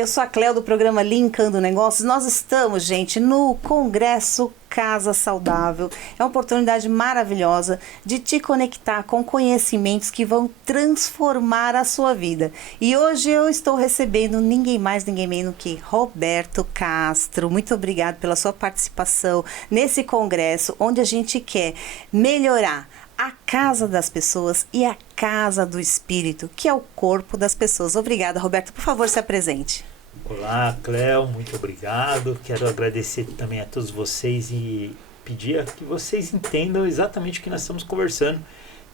Eu sou a Cléo do programa Linkando Negócios. Nós estamos, gente, no Congresso Casa Saudável. É uma oportunidade maravilhosa de te conectar com conhecimentos que vão transformar a sua vida. E hoje eu estou recebendo ninguém mais, ninguém menos que Roberto Castro. Muito obrigado pela sua participação nesse congresso, onde a gente quer melhorar a casa das pessoas e a casa do espírito, que é o corpo das pessoas. Obrigada, Roberto. Por favor, se apresente. Olá, Cléo, muito obrigado. Quero agradecer também a todos vocês e pedir que vocês entendam exatamente o que nós estamos conversando,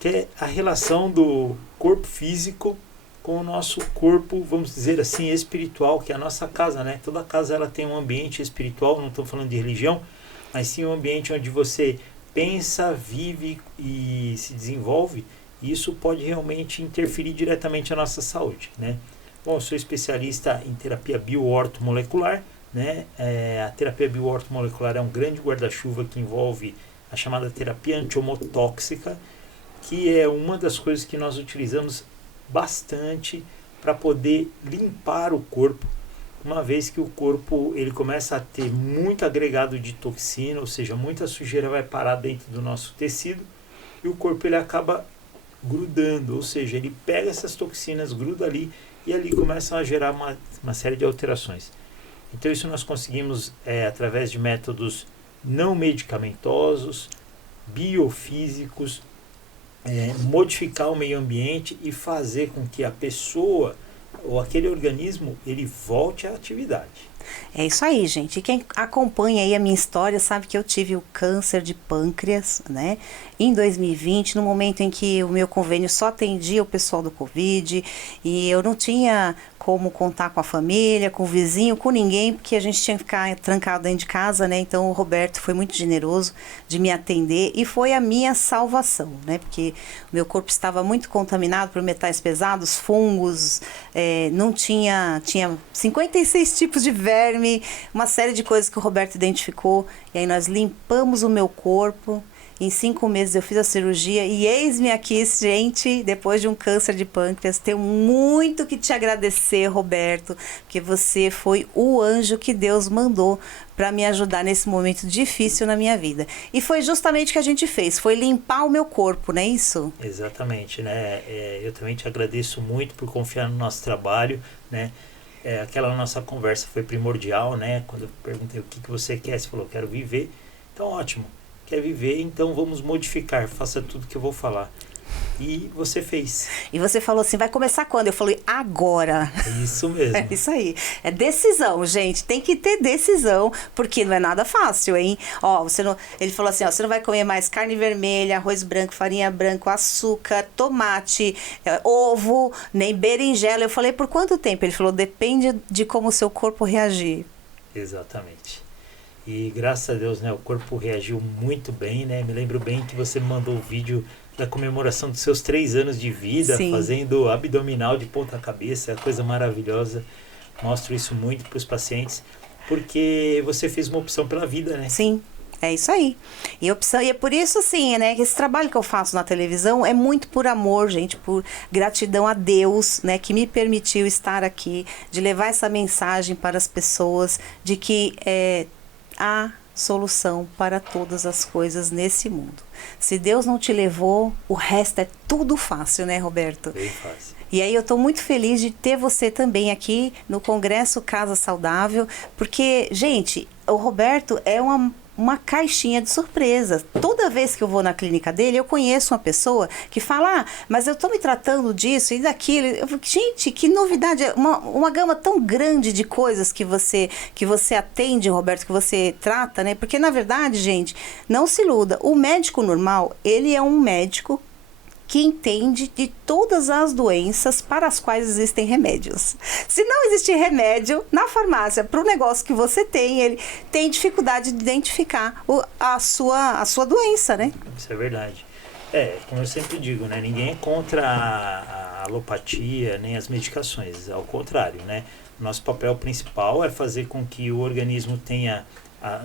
que é a relação do corpo físico com o nosso corpo, vamos dizer assim, espiritual, que é a nossa casa, né? Toda casa ela tem um ambiente espiritual, não estou falando de religião, mas sim um ambiente onde você pensa, vive e se desenvolve. E isso pode realmente interferir diretamente na nossa saúde, né? Bom, eu sou especialista em terapia bioortomolecular, né? A terapia bioortomolecular é um grande guarda-chuva que envolve a chamada terapia antiomotóxica, que é uma das coisas que nós utilizamos bastante para poder limpar o corpo, uma vez que o corpo ele começa a ter muito agregado de toxina, ou seja, muita sujeira vai parar dentro do nosso tecido e o corpo ele acaba grudando, ou seja, ele pega essas toxinas, gruda ali e ali começam a gerar uma série de alterações. Então isso nós conseguimos através de métodos não medicamentosos, biofísicos, modificar o meio ambiente e fazer com que a pessoa ou aquele organismo ele volte à atividade. É isso aí, gente. E quem acompanha aí a minha história sabe que eu tive o câncer de pâncreas, né? Em 2020, no momento em que o meu convênio só atendia o pessoal do Covid e eu não tinha como contar com a família, com o vizinho, com ninguém, porque a gente tinha que ficar trancado dentro de casa, né? Então o Roberto foi muito generoso de me atender e foi a minha salvação, né? Porque o meu corpo estava muito contaminado por metais pesados, fungos, não tinha 56 tipos de verme, uma série de coisas que o Roberto identificou, e aí nós limpamos o meu corpo. Em 5 meses eu fiz a cirurgia e eis-me aqui, gente, depois de um câncer de pâncreas. Tenho muito que te agradecer, Roberto, porque você foi o anjo que Deus mandou para me ajudar nesse momento difícil na minha vida. E foi justamente o que a gente fez, foi limpar o meu corpo, não é isso? Exatamente, né? Eu também te agradeço muito por confiar no nosso trabalho, né? Aquela nossa conversa foi primordial, né? Quando eu perguntei o que você quer, você falou, quero viver. Então, ótimo. Quer viver, então vamos modificar, faça tudo que eu vou falar. E você fez. E você falou assim, vai começar quando? Eu falei, agora. É isso mesmo. É isso aí. É decisão, gente. Tem que ter decisão, porque não é nada fácil, hein? Ó, você não, ele falou assim, ó, você não vai comer mais carne vermelha, arroz branco, farinha branca, açúcar, tomate, ovo, nem berinjela. Eu falei, por quanto tempo? Ele falou, depende de como o seu corpo reagir. Exatamente. E graças a Deus, né, o corpo reagiu muito bem, né? Me lembro bem que você me mandou o vídeo da comemoração dos seus 3 anos de vida, Sim. Fazendo abdominal de ponta cabeça, é uma coisa maravilhosa. Mostro isso muito para os pacientes, porque você fez uma opção pela vida, né? Sim. É isso aí. E é por isso, assim, né, que esse trabalho que eu faço na televisão é muito por amor, gente, por gratidão a Deus, né, que me permitiu estar aqui, de levar essa mensagem para as pessoas, de que há solução para todas as coisas nesse mundo. Se Deus não te levou, o resto é tudo fácil, né, Roberto? Bem fácil. E aí eu estou muito feliz de ter você também aqui no Congresso Casa Saudável, porque, gente, o Roberto é uma caixinha de surpresa. Toda vez que eu vou na clínica dele, eu conheço uma pessoa que fala, mas eu estou me tratando disso e daquilo. Eu falo, gente, que novidade, uma gama tão grande de coisas que você atende, Roberto, que você trata, né? Porque, na verdade, gente, não se iluda, o médico normal, ele é um médico que entende de todas as doenças para as quais existem remédios. Se não existe remédio na farmácia para o negócio que você tem, ele tem dificuldade de identificar a sua doença, né? Isso é verdade. Como eu sempre digo, né? Ninguém é contra a alopatia, nem as medicações, ao contrário, né? Nosso papel principal é fazer com que o organismo tenha,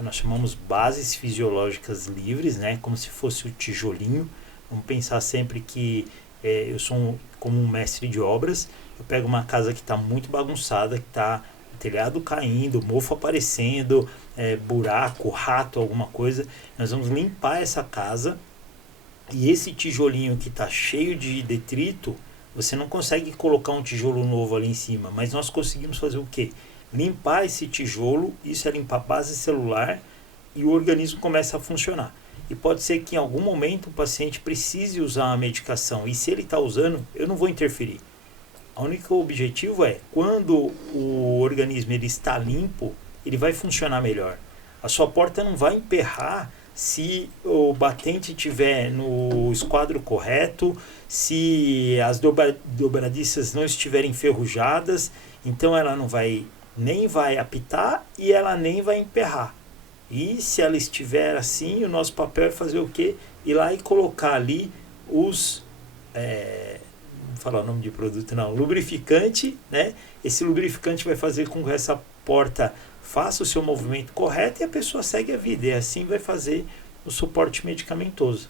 nós chamamos bases fisiológicas livres, né? Como se fosse o tijolinho. Vamos pensar sempre que eu sou como um mestre de obras. Eu pego uma casa que está muito bagunçada, que está telhado caindo, mofo aparecendo, buraco, rato, alguma coisa. Nós vamos limpar essa casa e esse tijolinho que está cheio de detrito, você não consegue colocar um tijolo novo ali em cima, mas nós conseguimos fazer o quê? Limpar esse tijolo, isso é limpar a base celular e o organismo começa a funcionar. E pode ser que em algum momento o paciente precise usar a medicação. E se ele está usando, eu não vou interferir. O único objetivo é, quando o organismo ele está limpo, ele vai funcionar melhor. A sua porta não vai emperrar se o batente estiver no esquadro correto, se as dobradiças não estiverem enferrujadas, então ela não vai, nem vai apitar e ela nem vai emperrar. E se ela estiver assim, o nosso papel é fazer o quê? Ir lá e colocar ali os, não vou falar o nome de produto não, lubrificante, né? Esse lubrificante vai fazer com que essa porta faça o seu movimento correto e a pessoa segue a vida. E assim vai fazer o suporte medicamentoso.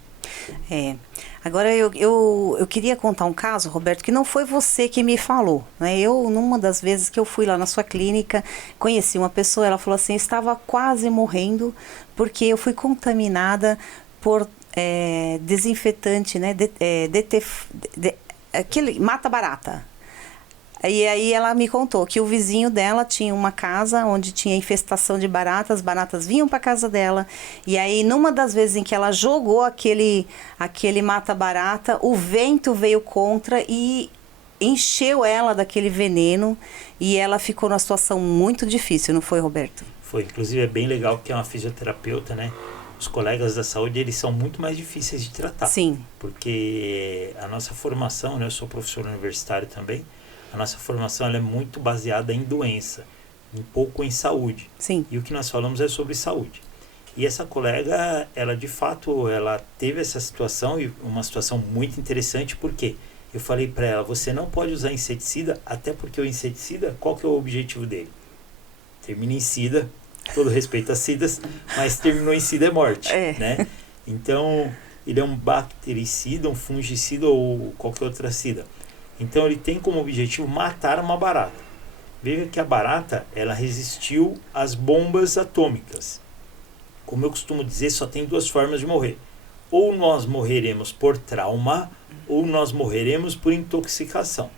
Agora eu queria contar um caso, Roberto, que não foi você que me falou, né? Eu, numa das vezes que eu fui lá na sua clínica, conheci uma pessoa, ela falou assim, estava quase morrendo porque eu fui contaminada por desinfetante, né? Aquele mata-barata. E aí ela me contou que o vizinho dela tinha uma casa onde tinha infestação de baratas, as baratas vinham para casa dela. E aí numa das vezes em que ela jogou aquele mata-barata, o vento veio contra e encheu ela daquele veneno e ela ficou numa situação muito difícil, não foi, Roberto? Foi, inclusive é bem legal porque é uma fisioterapeuta, né? Os colegas da saúde, eles são muito mais difíceis de tratar. Sim. Porque a nossa formação, né? Eu sou professor universitário também. A nossa formação ela é muito baseada em doença, um pouco em saúde. Sim. E o que nós falamos é sobre saúde. E essa colega, ela de fato, ela teve essa situação, e uma situação muito interessante, porque eu falei para ela, você não pode usar inseticida, até porque o inseticida, qual que é o objetivo dele? Termina em sida, todo respeito a sidas, mas terminou em sida é morte, né? Então, ele é um bactericida, um fungicida ou qualquer outra sida. Então ele tem como objetivo matar uma barata. Veja que a barata, ela resistiu às bombas atômicas. Como eu costumo dizer, só tem duas formas de morrer. Ou nós morreremos por trauma, ou nós morreremos por intoxicação.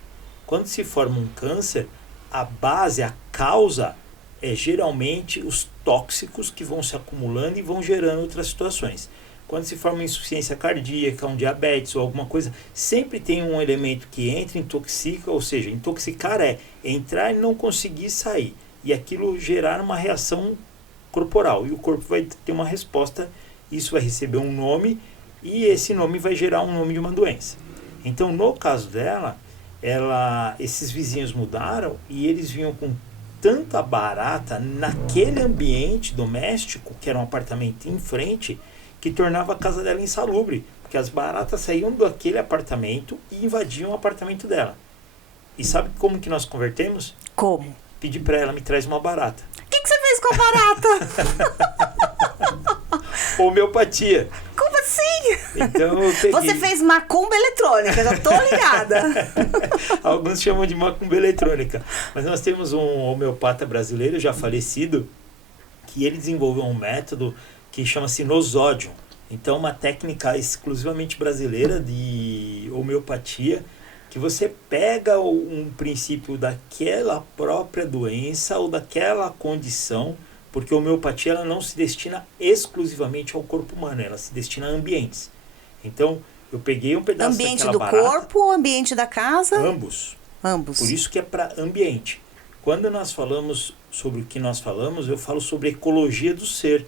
Quando se forma um câncer, a base, a causa, é geralmente os tóxicos que vão se acumulando e vão gerando outras situações. Quando se forma uma insuficiência cardíaca, um diabetes ou alguma coisa, sempre tem um elemento que entra, intoxica, ou seja, intoxicar é entrar e não conseguir sair. E aquilo gerar uma reação corporal. E o corpo vai ter uma resposta, isso vai receber um nome, e esse nome vai gerar um nome de uma doença. Então, no caso dela, esses vizinhos mudaram e eles vinham com tanta barata naquele ambiente doméstico, que era um apartamento em frente, que tornava a casa dela insalubre, porque as baratas saíam daquele apartamento e invadiam o apartamento dela. E sabe como que nós convertemos? Como? Pedi para ela, me traz uma barata. O que você fez com a barata? Homeopatia. Como assim? Então eu peguei... Você fez macumba eletrônica, já tô ligada. Alguns chamam de macumba eletrônica. Mas nós temos um homeopata brasileiro, já falecido, que ele desenvolveu um método que chama-se Nosodium. Então, uma técnica exclusivamente brasileira de homeopatia, que você pega um princípio daquela própria doença ou daquela condição, porque a homeopatia ela não se destina exclusivamente ao corpo humano, ela se destina a ambientes. Então, eu peguei um pedaço ambiente daquela do corpo ou ambiente da casa? Ambos. Ambos. Por isso que é para ambiente. Quando nós falamos sobre o que nós falamos, eu falo sobre ecologia do ser.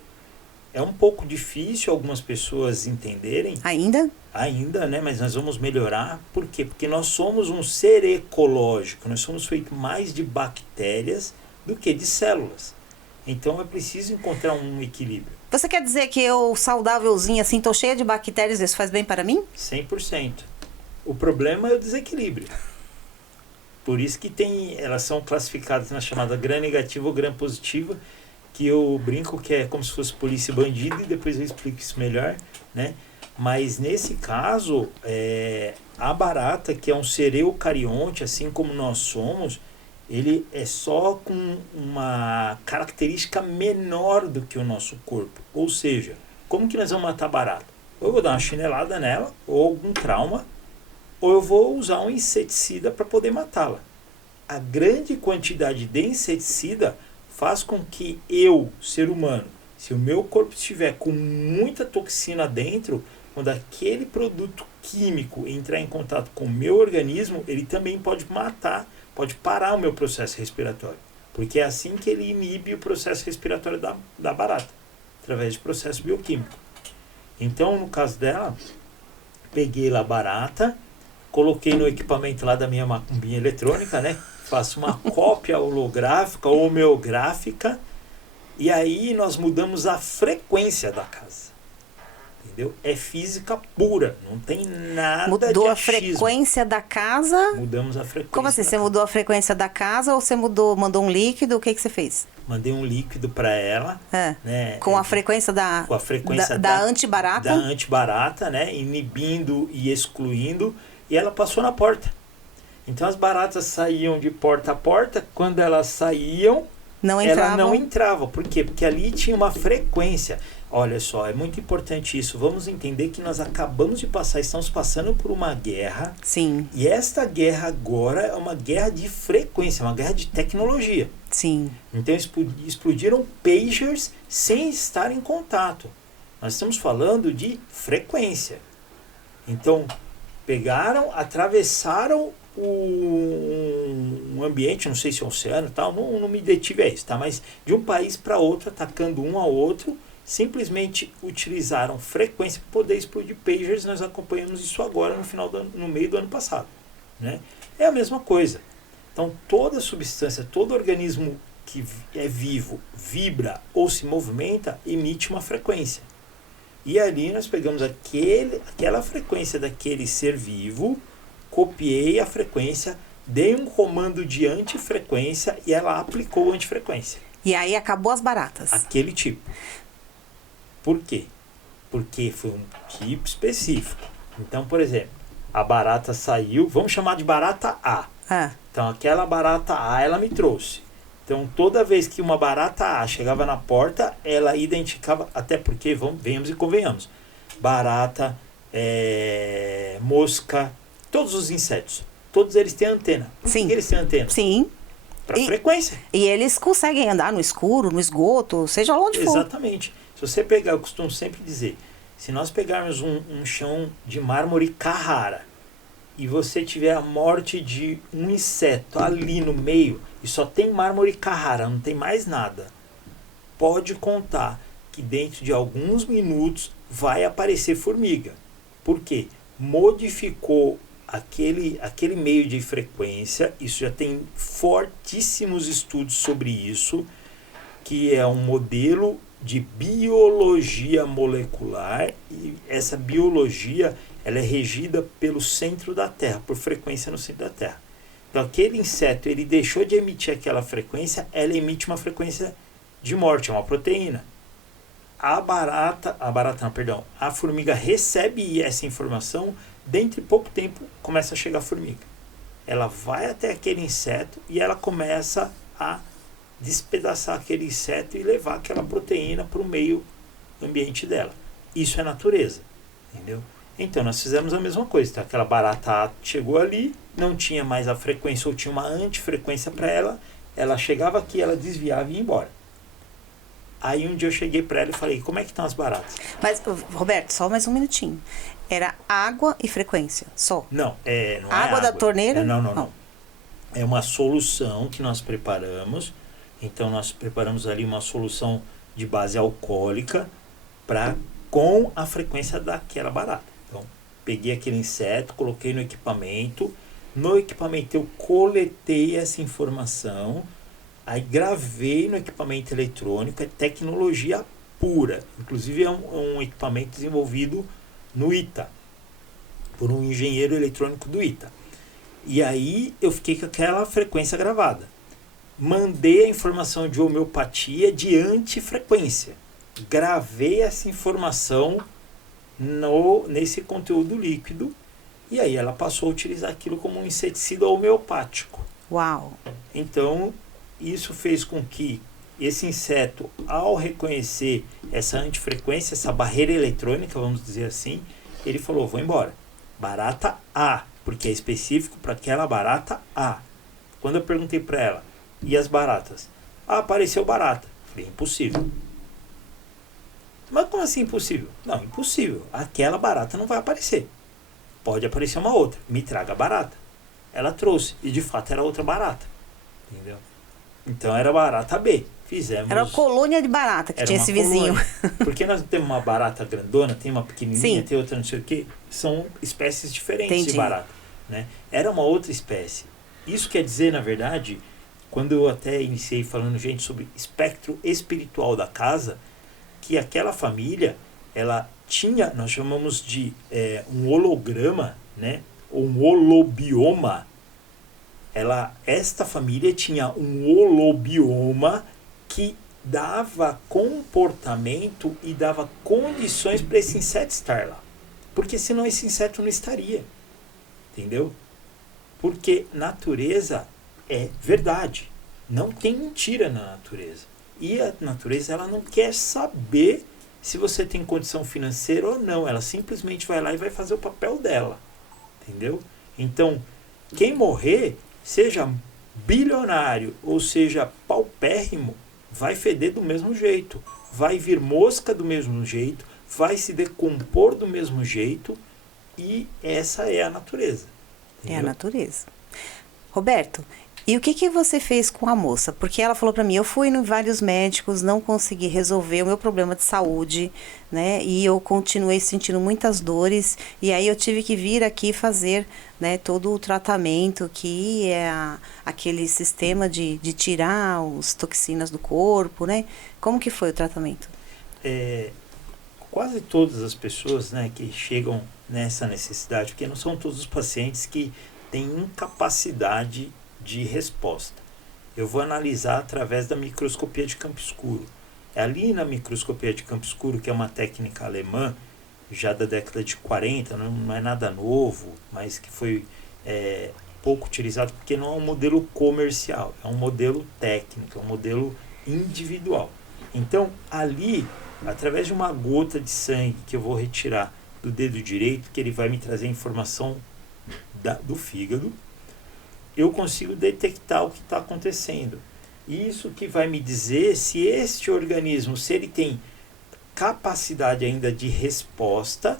É um pouco difícil algumas pessoas entenderem. Ainda? Ainda, né? Mas nós vamos melhorar. Por quê? Porque nós somos um ser ecológico. Nós somos feitos mais de bactérias do que de células. Então é preciso encontrar um equilíbrio. Você quer dizer que eu, saudávelzinha, assim, tô cheia de bactérias, isso faz bem para mim? 100%. O problema é o desequilíbrio. Por isso que elas são classificadas na chamada gram negativa ou gram positiva, que eu brinco que é como se fosse polícia e bandido, e depois eu explico isso melhor, né? Mas nesse caso, a barata, que é um ser eucarionte, assim como nós somos, ele é só com uma característica menor do que o nosso corpo. Ou seja, como que nós vamos matar barata? Ou eu vou dar uma chinelada nela, ou algum trauma, ou eu vou usar um inseticida para poder matá-la. A grande quantidade de inseticida faz com que eu, ser humano, se o meu corpo estiver com muita toxina dentro, quando aquele produto químico entrar em contato com o meu organismo, ele também pode matar, pode parar o meu processo respiratório. Porque é assim que ele inibe o processo respiratório da barata, através de processo bioquímico. Então, no caso dela, peguei lá a barata, coloquei no equipamento lá da minha macumbinha eletrônica, né? Faço uma cópia holográfica ou homeográfica, e aí nós mudamos a frequência da casa. Entendeu? É física pura, não tem nada Mudou de a achismo. frequência da casa? Mudamos a frequência. Como assim? da Você mudou a frequência da casa ou você mandou um líquido? O que você fez? Mandei um líquido para ela, né? Com a frequência Com a frequência da antibarata? Da antibarata, né? Inibindo e excluindo, e ela passou na porta. Então as baratas saíam de porta a porta, quando elas saíam, ela não entrava. Por quê? Porque ali tinha uma frequência. Olha só, é muito importante isso. Vamos entender que nós acabamos de passar, estamos passando por uma guerra. Sim. E esta guerra agora é uma guerra de frequência, uma guerra de tecnologia. Sim. Então explodiram pagers sem estar em contato. Nós estamos falando de frequência. Então, pegaram, atravessaram um ambiente, não sei se é oceano, tal, não me detive a isso, tá? Mas de um país para outro, atacando um ao outro, simplesmente utilizaram frequência para poder explodir pagers. Nós acompanhamos isso agora no meio do ano passado, né? É a mesma coisa. Então toda substância, todo organismo que é vivo, vibra ou se movimenta, emite uma frequência. E ali nós pegamos aquela frequência daquele ser vivo, copiei a frequência, dei um comando de antifrequência e ela aplicou a antifrequência. E aí acabou as baratas. Aquele tipo. Por quê? Porque foi um tipo específico. Então, por exemplo, a barata saiu, vamos chamar de barata A. Então, aquela barata A, ela me trouxe. Então, toda vez que uma barata A chegava na porta, ela identificava, até porque, venhamos e convenhamos, barata, mosca, todos os insetos, todos eles têm antena. Por que eles têm antena? Sim. Para frequência. E eles conseguem andar no escuro, no esgoto, seja onde for. Exatamente. Se você pegar, eu costumo sempre dizer, se nós pegarmos um chão de mármore Carrara e você tiver a morte de um inseto ali no meio e só tem mármore Carrara, não tem mais nada, pode contar que dentro de alguns minutos vai aparecer formiga. Por quê? Modificou aquele meio de frequência. Isso já tem fortíssimos estudos sobre isso, que é um modelo de biologia molecular, e essa biologia ela é regida pelo centro da Terra, por frequência no centro da Terra. Então aquele inseto, ele deixou de emitir aquela frequência, ela emite uma frequência de morte, é uma proteína. A formiga recebe essa informação, dentro de pouco tempo começa a chegar a formiga. Ela vai até aquele inseto e ela começa a despedaçar aquele inseto e levar aquela proteína para o meio ambiente dela. Isso é natureza, entendeu? Então nós fizemos a mesma coisa. Então, aquela barata chegou ali, não tinha mais a frequência ou tinha uma antifrequência para ela, ela chegava aqui, ela desviava e ia embora. Aí um dia eu cheguei para ela e falei, como é que estão as baratas? Mas, Roberto, só mais um minutinho. Era água e frequência, só? Não, não é água da torneira? Não. É uma solução que nós preparamos. Então nós preparamos ali uma solução de base alcoólica com a frequência daquela barata. Então peguei aquele inseto, coloquei no equipamento. No equipamento eu coletei essa informação, aí gravei no equipamento eletrônico. É tecnologia pura. Inclusive é um equipamento desenvolvido no ITA, por um engenheiro eletrônico do ITA. E aí eu fiquei com aquela frequência gravada. Mandei a informação de homeopatia de antifrequência. Gravei essa informação nesse conteúdo líquido. E aí ela passou a utilizar aquilo como um inseticida homeopático. Uau! Então, isso fez com que esse inseto, ao reconhecer essa antifrequência, essa barreira eletrônica, vamos dizer assim, ele falou, vou embora. Barata A, porque é específico para aquela barata A. Quando eu perguntei para ela, e as baratas? Ah, apareceu barata. Falei, impossível. Mas como assim impossível? Não, impossível. Aquela barata não vai aparecer. Pode aparecer uma outra. Me traga a barata. Ela trouxe. E de fato era outra barata. Entendeu? Então era barata B. Fizemos. Era uma colônia de barata que tinha esse vizinho. Colônia. Porque nós temos uma barata grandona, tem uma pequenininha, Sim. tem outra não sei o que. São espécies diferentes Entendi. de barata. Né? Era uma outra espécie. Isso quer dizer, na verdade, quando eu até iniciei falando, gente, sobre espectro espiritual da casa, que aquela família, ela tinha, nós chamamos de um holograma, né? Ou um holobioma. Esta família tinha um holobioma que dava comportamento e dava condições para esse inseto estar lá. Porque senão esse inseto não estaria. Entendeu? Porque natureza é verdade. Não tem mentira na natureza. E a natureza, ela não quer saber se você tem condição financeira ou não. Ela simplesmente vai lá e vai fazer o papel dela. Entendeu? Então, quem morrer, seja bilionário ou seja paupérrimo, vai feder do mesmo jeito. Vai vir mosca do mesmo jeito. Vai se decompor do mesmo jeito. E essa é a natureza. Entendeu? É a natureza. Roberto, e o que você fez com a moça? Porque ela falou para mim, eu fui em vários médicos, não consegui resolver o meu problema de saúde, né? E eu continuei sentindo muitas dores, e aí eu tive que vir aqui fazer, né, todo o tratamento, que é aquele sistema de tirar as toxinas do corpo, né? Como que foi o tratamento? Quase todas as pessoas, né, que chegam nessa necessidade, porque não são todos os pacientes que têm incapacidade de resposta. Eu vou analisar através da microscopia de campo escuro. É ali na microscopia de campo escuro, que é uma técnica alemã, já da década de 40, não é nada novo, mas que foi pouco utilizado, porque não é um modelo comercial, é um modelo técnico, é um modelo individual. Então, ali, através de uma gota de sangue que eu vou retirar do dedo direito, que ele vai me trazer informação do fígado, eu consigo detectar o que está acontecendo. Isso que vai me dizer se este organismo, se ele tem capacidade ainda de resposta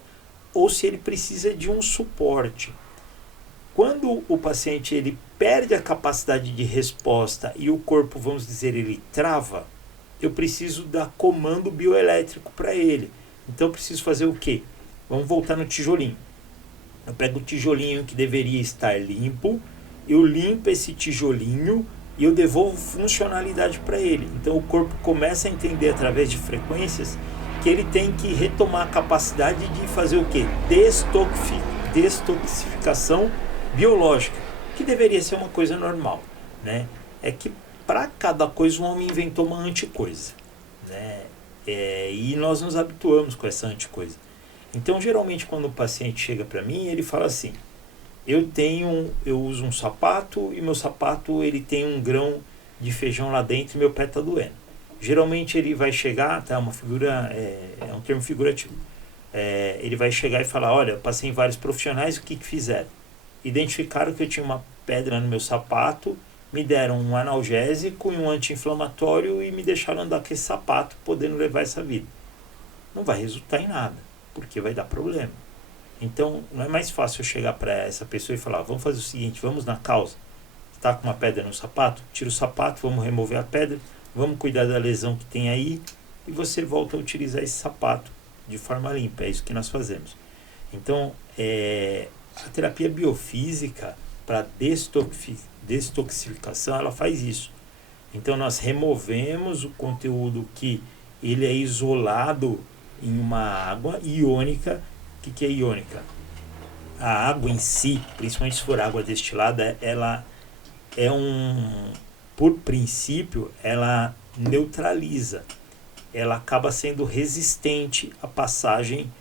ou se ele precisa de um suporte. Quando o paciente ele perde a capacidade de resposta e o corpo, vamos dizer, ele trava, eu preciso dar comando bioelétrico para ele. Então eu preciso fazer o quê? Vamos voltar no tijolinho. Eu pego o tijolinho que deveria estar limpo, eu limpo esse tijolinho e eu devolvo funcionalidade para ele. Então o corpo começa a entender através de frequências que ele tem que retomar a capacidade de fazer o quê? Destoxificação biológica, que deveria ser uma coisa normal, né? É que para cada coisa o homem inventou uma anticoisa, né? E nós nos habituamos com essa anticoisa. Então geralmente quando o paciente chega para mim, ele fala assim: eu uso um sapato e meu sapato ele tem um grão de feijão lá dentro e meu pé está doendo. Geralmente ele vai chegar, tá, uma figura, é um termo figurativo. Ele vai chegar e falar: olha, eu passei em vários profissionais, o que fizeram? Identificaram que eu tinha uma pedra no meu sapato, me deram um analgésico e um anti-inflamatório e me deixaram andar com esse sapato, podendo levar essa vida. Não vai resultar em nada, porque vai dar problema. Então, não é mais fácil eu chegar para essa pessoa e falar: vamos fazer o seguinte, vamos na causa. Está com uma pedra no sapato? Tira o sapato, vamos remover a pedra, vamos cuidar da lesão que tem aí e você volta a utilizar esse sapato de forma limpa. É isso que nós fazemos. Então, a terapia biofísica para destoxificação, ela faz isso. Então, nós removemos o conteúdo que ele é isolado em uma água iônica. O que é iônica? A água em si, principalmente se for água destilada, ela é por princípio, ela neutraliza. Ela acaba sendo resistente à passagem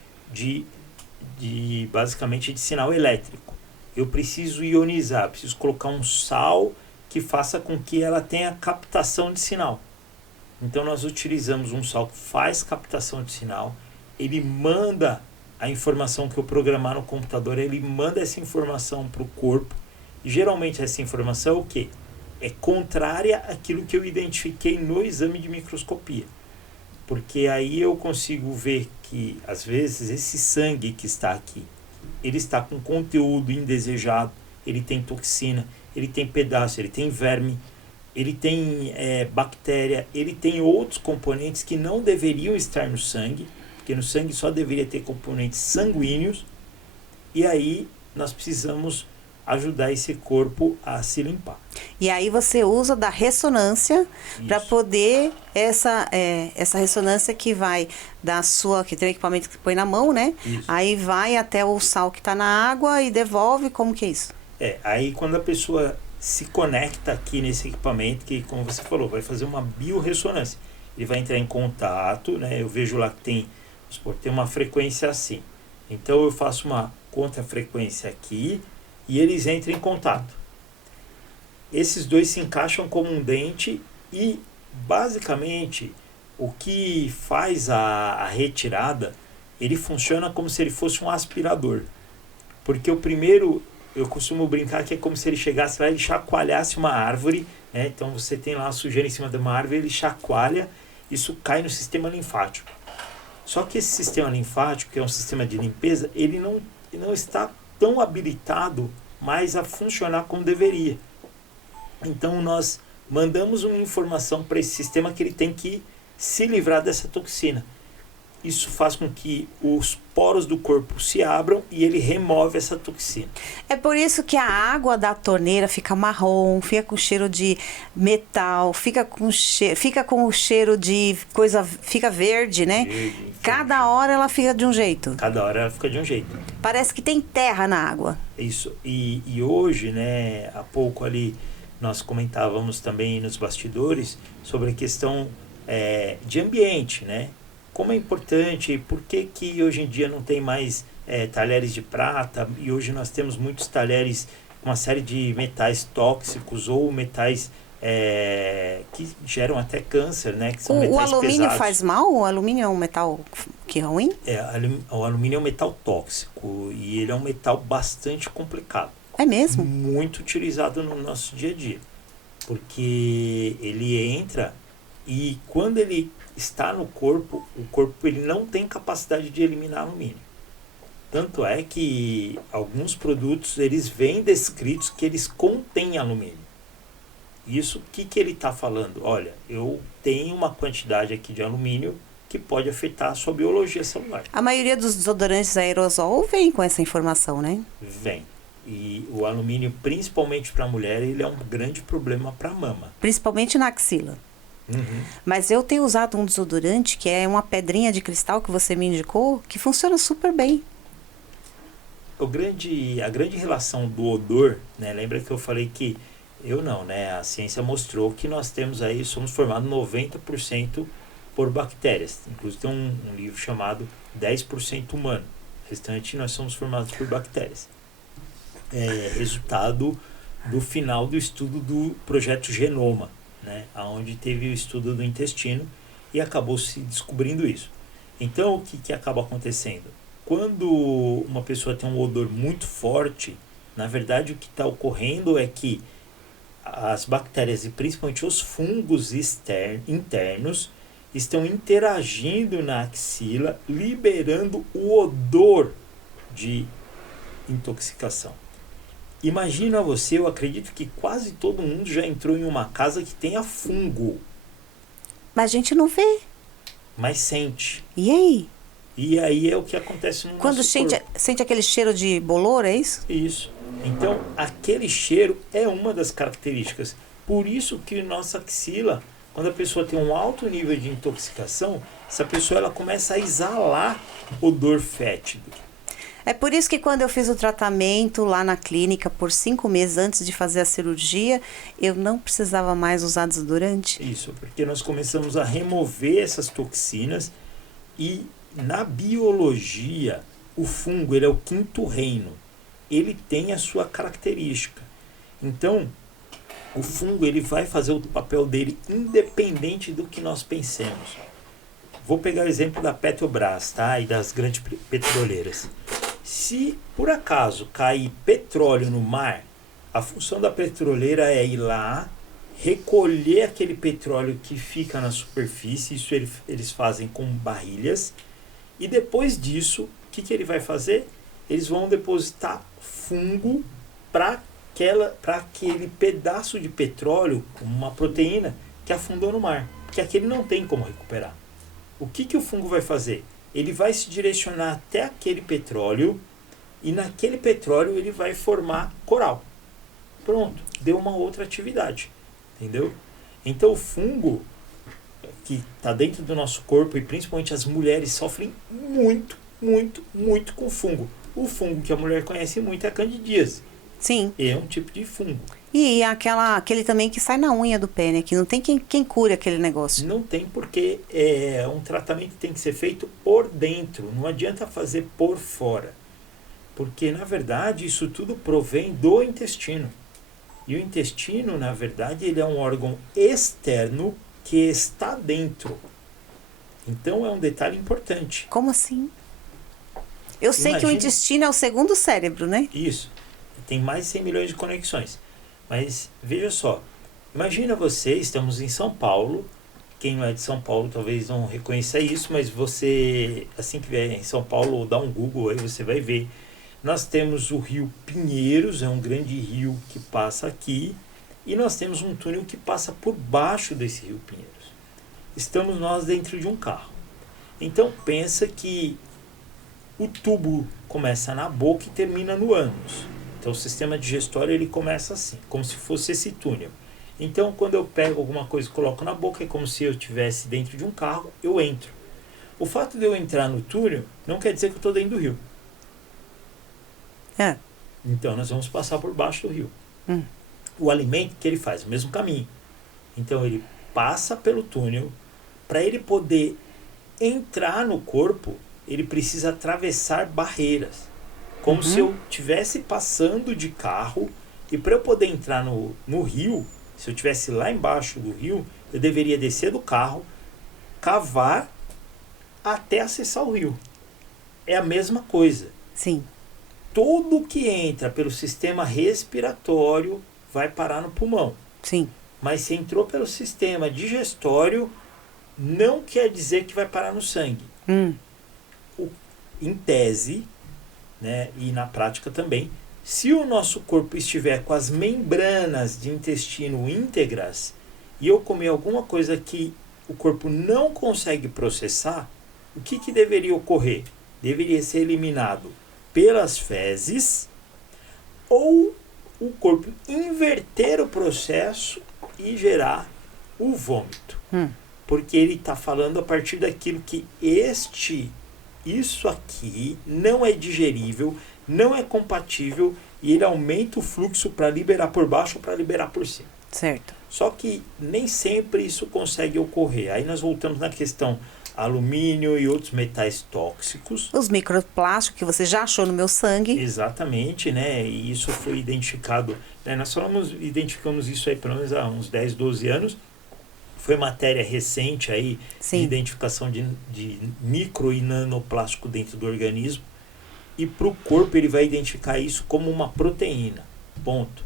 basicamente de sinal elétrico. Eu preciso ionizar, preciso colocar um sal que faça com que ela tenha captação de sinal. Então nós utilizamos um sal que faz captação de sinal, ele manda a informação que eu programar no computador, ele manda essa informação para o corpo, e geralmente essa informação é o quê? É contrária àquilo que eu identifiquei no exame de microscopia. Porque aí eu consigo ver que, às vezes, esse sangue que está aqui, ele está com conteúdo indesejado, ele tem toxina, ele tem pedaço, ele tem verme, ele tem bactéria, ele tem outros componentes que não deveriam estar no sangue, porque no sangue só deveria ter componentes sanguíneos, e aí nós precisamos ajudar esse corpo a se limpar. E aí você usa da ressonância para poder essa ressonância que vai da sua, que tem um equipamento que põe na mão, né? Isso. Aí vai até o sal que está na água e devolve, como que é isso? Aí quando a pessoa se conecta aqui nesse equipamento, que como você falou, vai fazer uma biorressonância. Ele vai entrar em contato, né? Eu vejo lá que tem uma frequência assim. Então eu faço uma contrafrequência aqui, e eles entram em contato. Esses dois se encaixam como um dente e, basicamente, o que faz a retirada, ele funciona como se ele fosse um aspirador. Porque o primeiro, eu costumo brincar que é como se ele chegasse lá e chacoalhasse uma árvore, né? Então você tem lá a sujeira em cima de uma árvore, ele chacoalha, isso cai no sistema linfático. Só que esse sistema linfático, que é um sistema de limpeza, ele não está tão habilitado mais a funcionar como deveria. Então nós mandamos uma informação para esse sistema que ele tem que se livrar dessa toxina. Isso faz com que os poros do corpo se abram e ele remove essa toxina. É por isso que a água da torneira fica marrom, fica com cheiro de metal, fica com o cheiro de coisa, fica verde, né? Verde. Cada hora ela fica de um jeito. Cada hora ela fica de um jeito. Parece que tem terra na água. Isso. E hoje, né, há pouco ali, nós comentávamos também nos bastidores sobre a questão de ambiente, né? Como é importante, por que hoje em dia não tem mais talheres de prata, e hoje nós temos muitos talheres com uma série de metais tóxicos ou metais que geram até câncer, né? Que são metais o alumínio pesados. faz mal? O alumínio é um metal que é ruim? O alumínio é um metal tóxico e ele é um metal bastante complicado. É mesmo? Muito utilizado no nosso dia a dia. Porque ele entra e quando ele está no corpo, o corpo ele não tem capacidade de eliminar alumínio. Tanto é que alguns produtos eles vêm descritos que eles contêm alumínio. Isso, o que ele está falando? Olha, eu tenho uma quantidade aqui de alumínio que pode afetar a sua biologia celular. A maioria dos desodorantes aerosol vem com essa informação, né? Vem. E o alumínio, principalmente para a mulher, ele é um grande problema para a mama. Principalmente na axila. Uhum. Mas eu tenho usado um desodorante que é uma pedrinha de cristal que você me indicou, que funciona super bem. A grande relação do odor, né? Lembra que eu falei que a ciência mostrou que nós temos aí, somos formados 90% por bactérias. Inclusive tem um livro chamado 10% humano. O restante nós somos formados por bactérias. Resultado do final do estudo do projeto Genoma, né? Onde teve o estudo do intestino e acabou se descobrindo isso. Então o que acaba acontecendo? Quando uma pessoa tem um odor muito forte, na verdade o que está ocorrendo é que as bactérias e principalmente os fungos internos estão interagindo na axila, liberando o odor de intoxicação. Imagina você, eu acredito que quase todo mundo já entrou em uma casa que tenha fungo. Mas a gente não vê. Mas sente. E aí? E aí é o que acontece no Quando nosso corpo. sente aquele cheiro de bolor, é isso? Isso. Então, aquele cheiro é uma das características. Por isso que nossa axila, quando a pessoa tem um alto nível de intoxicação, essa pessoa ela começa a exalar odor fétido. É por isso que quando eu fiz o tratamento lá na clínica por 5 meses antes de fazer a cirurgia, eu não precisava mais usar desodorante. Isso, porque nós começamos a remover essas toxinas e na biologia o fungo ele é o quinto reino. Ele tem a sua característica. Então, O fungo ele vai fazer o papel dele independente do que nós pensemos. Vou pegar o exemplo da Petrobras, tá? E das grandes petroleiras. Se por acaso cair petróleo no mar, a função da petroleira é ir lá, recolher aquele petróleo que fica na superfície, isso eles fazem com barrilhas, e depois disso, o que ele vai fazer? Eles vão depositar fungo para aquele pedaço de petróleo, uma proteína, que afundou no mar, porque aquele não tem como recuperar. O que o fungo vai fazer? Ele vai se direcionar até aquele petróleo e naquele petróleo ele vai formar coral. Pronto, deu uma outra atividade, entendeu? Então o fungo que está dentro do nosso corpo, e principalmente as mulheres sofrem muito, muito, muito com fungo. O fungo que a mulher conhece muito é a candidíase. Sim. É um tipo de fungo. E aquele também que sai na unha do pé, né? Que não tem quem cure aquele negócio. Não tem, porque um tratamento tem que ser feito por dentro. Não adianta fazer por fora. Porque, na verdade, isso tudo provém do intestino. E o intestino, na verdade, ele é um órgão externo que está dentro. Então, é um detalhe importante. Como assim? Eu sei que o intestino é o segundo cérebro, né? Isso. Tem mais de 100 milhões de conexões. Mas, veja só. Imagina você, estamos em São Paulo. Quem não é de São Paulo talvez não reconheça isso, mas você, assim que vier em São Paulo, ou dá um Google aí, você vai ver. Nós temos o rio Pinheiros, é um grande rio que passa aqui. E nós temos um túnel que passa por baixo desse rio Pinheiros. Estamos nós dentro de um carro. Então, pensa que o tubo começa na boca e termina no ânus. Então o sistema digestório ele começa assim, como se fosse esse túnel. Então quando eu pego alguma coisa e coloco na boca, é como se eu estivesse dentro de um carro, eu entro. O fato de eu entrar no túnel não quer dizer que eu estou dentro do rio. É. Então nós vamos passar por baixo do rio. O alimento que ele faz, o mesmo caminho. Então ele passa pelo túnel, para ele poder entrar no corpo, ele precisa atravessar barreiras. Como se eu estivesse passando de carro, e para eu poder entrar no rio, se eu estivesse lá embaixo do rio, eu deveria descer do carro, cavar até acessar o rio. É a mesma coisa. Sim. Tudo que entra pelo sistema respiratório vai parar no pulmão. Sim. Mas se entrou pelo sistema digestório, não quer dizer que vai parar no sangue. Em tese, né, e na prática também, se o nosso corpo estiver com as membranas de intestino íntegras e eu comer alguma coisa que o corpo não consegue processar, o que deveria ocorrer? Deveria ser eliminado pelas fezes ou o corpo inverter o processo e gerar o vômito. Porque ele está falando a partir daquilo que isso aqui não é digerível, não é compatível e ele aumenta o fluxo para liberar por baixo ou para liberar por cima. Certo. Só que nem sempre isso consegue ocorrer. Aí nós voltamos na questão alumínio e outros metais tóxicos. Os microplásticos que você já achou no meu sangue. Exatamente, né? E isso foi identificado, né? Nós identificamos isso aí pelo menos há uns 10, 12 anos. Foi matéria recente aí, Sim, de identificação de micro e nanoplástico dentro do organismo. E para o corpo ele vai identificar isso como uma proteína. Ponto.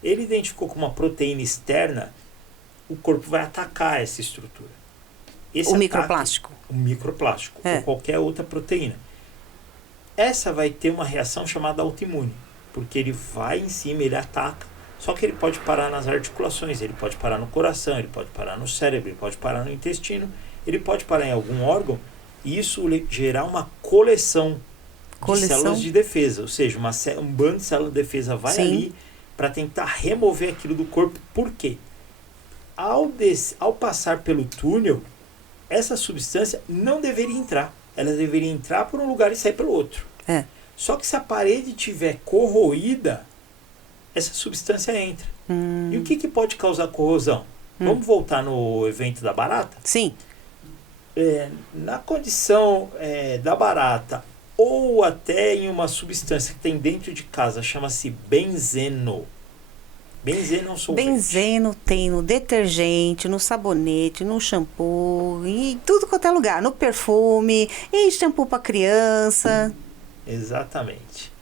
Ele identificou como uma proteína externa, o corpo vai atacar essa estrutura. Esse o ataque, microplástico. o microplástico, ou qualquer outra proteína. Essa vai ter uma reação chamada autoimune, porque ele vai em cima, ele ataca. Só que ele pode parar nas articulações, ele pode parar no coração, ele pode parar no cérebro, ele pode parar no intestino, ele pode parar em algum órgão, e isso gerar uma coleção de células de defesa. Ou seja, um bando de células de defesa vai ali para tentar remover aquilo do corpo. Por quê? Ao passar pelo túnel, essa substância não deveria entrar. Ela deveria entrar por um lugar e sair pelo outro. Só que se a parede estiver corroída, essa substância entra. E o que pode causar corrosão? Vamos voltar no evento da barata? Sim. Na condição da barata, ou até em uma substância que tem dentro de casa, chama-se benzeno. Benzeno é um solvente. Benzeno tem no detergente, no sabonete, no shampoo, em tudo quanto é lugar. No perfume, em shampoo para criança. Exatamente.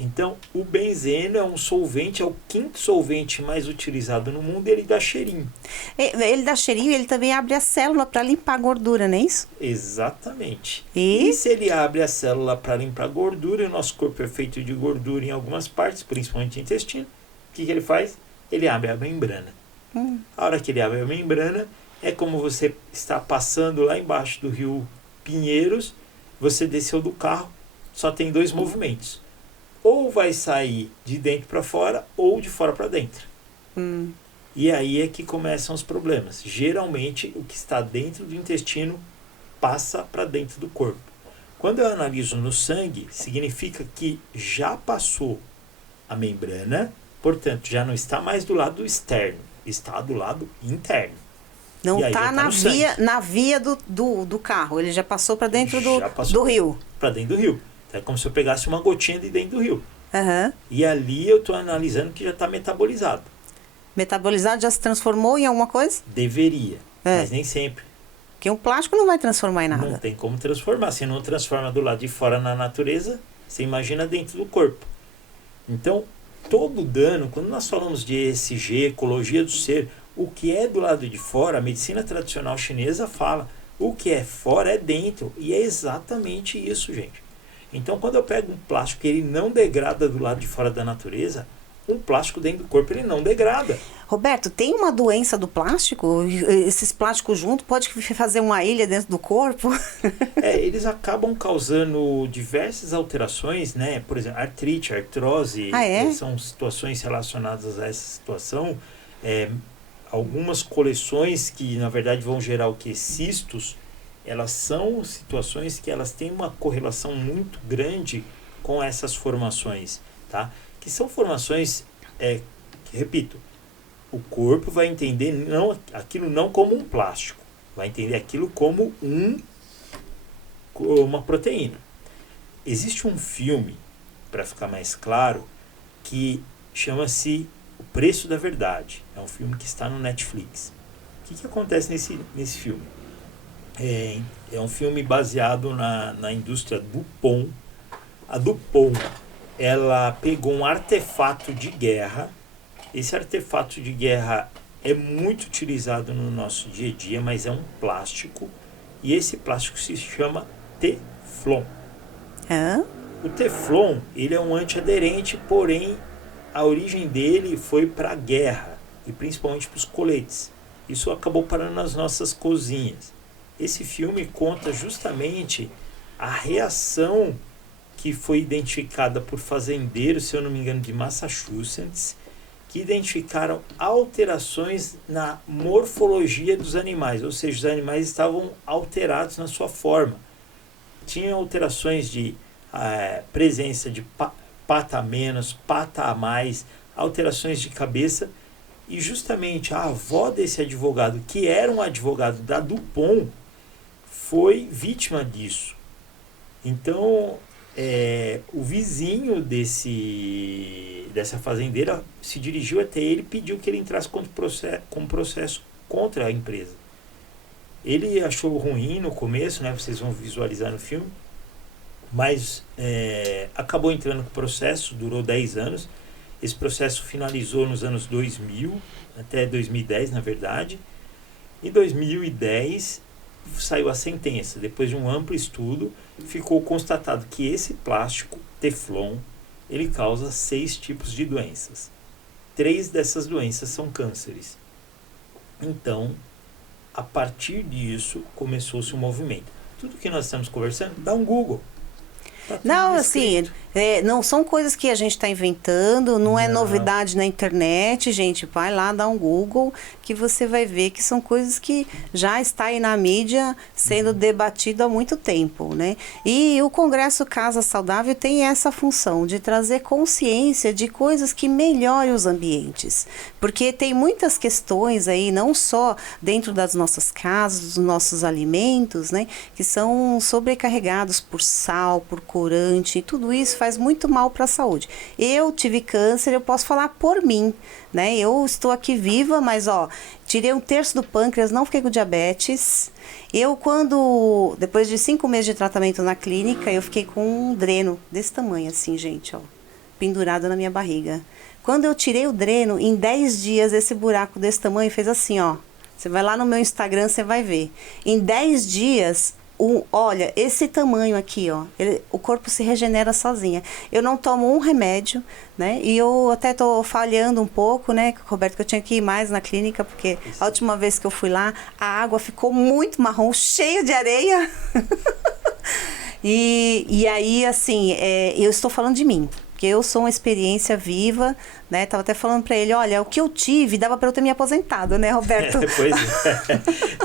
Então, o benzeno é um solvente, é o quinto solvente mais utilizado no mundo e ele dá cheirinho. Ele dá cheirinho e ele também abre a célula para limpar a gordura, não é isso? Exatamente. E E se ele abre a célula para limpar a gordura, e o nosso corpo é feito de gordura em algumas partes, principalmente o intestino, o que ele faz? Ele abre a membrana. A hora que ele abre a membrana, é como você está passando lá embaixo do rio Pinheiros, você desceu do carro, só tem dois movimentos. Ou vai sair de dentro para fora, ou de fora para dentro. E aí é que começam os problemas. Geralmente, o que está dentro do intestino passa para dentro do corpo. Quando eu analiso no sangue, significa que já passou a membrana, portanto, já não está mais do lado externo, está do lado interno. não E aí já está tá no sangue. na via do carro, ele já passou para dentro Já do passou rio. para dentro do rio. É como se eu pegasse uma gotinha de dentro do rio. Aham. E ali eu estou analisando que já está metabolizado. Metabolizado já se transformou em alguma coisa? Deveria, É. mas nem sempre. Porque um plástico não vai transformar em nada. Não tem como transformar. Se não transforma do lado de fora na natureza, você imagina dentro do corpo. Então, todo dano, quando nós falamos de ESG, ecologia do ser, o que é do lado de fora, a medicina tradicional chinesa fala, o que é fora é dentro. E é exatamente isso, gente. Então, quando eu pego um plástico que ele não degrada do lado de fora da natureza, um plástico dentro do corpo ele não degrada. Roberto, tem uma doença do plástico? Esses plásticos juntos pode fazer uma ilha dentro do corpo? Eles acabam causando diversas alterações, né? Por exemplo, artrite, artrose, são situações relacionadas a essa situação. Algumas coleções que, na verdade, vão gerar o que? Cistos, elas são situações que elas têm uma correlação muito grande com essas formações, tá? Que são formações, que, repito, o corpo vai entender aquilo não como um plástico, vai entender aquilo como uma proteína. Existe um filme, para ficar mais claro, que chama-se O Preço da Verdade. É um filme que está no Netflix. O que acontece nesse filme? É um filme baseado na indústria DuPont. A DuPont, ela pegou um artefato de guerra. Esse artefato de guerra é muito utilizado no nosso dia a dia, mas é um plástico. E esse plástico se chama Teflon. O Teflon, ele é um antiaderente, porém a origem dele foi para a guerra e principalmente para os coletes. Isso acabou parando nas nossas cozinhas. Esse filme conta justamente a reação que foi identificada por fazendeiros, se eu não me engano, de Massachusetts, que identificaram alterações na morfologia dos animais, ou seja, os animais estavam alterados na sua forma. Tinha alterações de presença de pata a menos, pata a mais, alterações de cabeça, e justamente a avó desse advogado, que era um advogado da DuPont, foi vítima disso. Então, o vizinho dessa fazendeira se dirigiu até ele e pediu que ele entrasse com processo contra a empresa. Ele achou ruim no começo, né? Vocês vão visualizar no filme, mas acabou entrando com o processo, durou 10 anos. Esse processo finalizou nos anos 2000, até 2010 na verdade. Em 2010 saiu a sentença. Depois de um amplo estudo, ficou constatado que esse plástico, Teflon, ele causa 6 tipos de doenças. 3 dessas doenças são cânceres. Então, a partir disso, começou-se um movimento. Tudo que nós estamos conversando, dá um Google. Tá não, assim, não são coisas que a gente está inventando, não é novidade na internet, gente. Vai lá, dá um Google, que você vai ver que são coisas que já está aí na mídia sendo debatido há muito tempo, né? E o Congresso Casa Saudável tem essa função de trazer consciência de coisas que melhorem os ambientes. Porque tem muitas questões aí, não só dentro das nossas casas, dos nossos alimentos, né? Que são sobrecarregados por sal, por corante, e tudo isso faz muito mal para a saúde. Eu tive câncer, eu posso falar por mim, né? Eu estou aqui viva, mas ó, tirei 1/3 do pâncreas, não fiquei com diabetes. Depois de 5 meses de tratamento na clínica, eu fiquei com um dreno desse tamanho assim, gente, ó, pendurado na minha barriga. Quando eu tirei o dreno, em 10 dias, esse buraco desse tamanho fez assim, ó. Você vai lá no meu Instagram, você vai ver. Em 10 dias, olha, esse tamanho aqui, ó, o corpo se regenera sozinha. Eu não tomo um remédio, né? E eu até tô falhando um pouco, né, Roberto, que eu tinha que ir mais na clínica, porque a última vez que eu fui lá, a água ficou muito marrom, cheia de areia. E aí, assim, eu estou falando de mim. Porque eu sou uma experiência viva, né? Tava até falando para ele, olha, o que eu tive dava para eu ter me aposentado, né, Roberto? Pois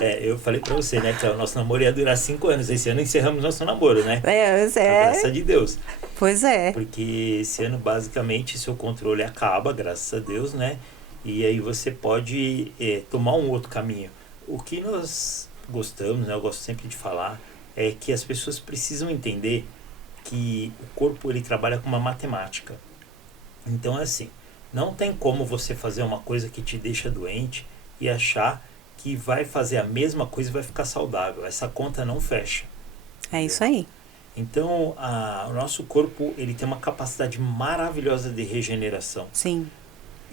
é. Eu falei para você, né, que o nosso namoro ia durar 5 anos. Esse ano encerramos nosso namoro, né? Graças de Deus. Pois é. Porque esse ano, basicamente, seu controle acaba, graças a Deus, né? E aí você pode tomar um outro caminho. O que nós gostamos, né? Eu gosto sempre de falar, é que as pessoas precisam entender que o corpo ele trabalha com uma matemática. Então assim, não tem como você fazer uma coisa que te deixa doente e achar que vai fazer a mesma coisa e vai ficar saudável. Essa conta não fecha. É isso aí. Então o nosso corpo ele tem uma capacidade maravilhosa de regeneração. Sim.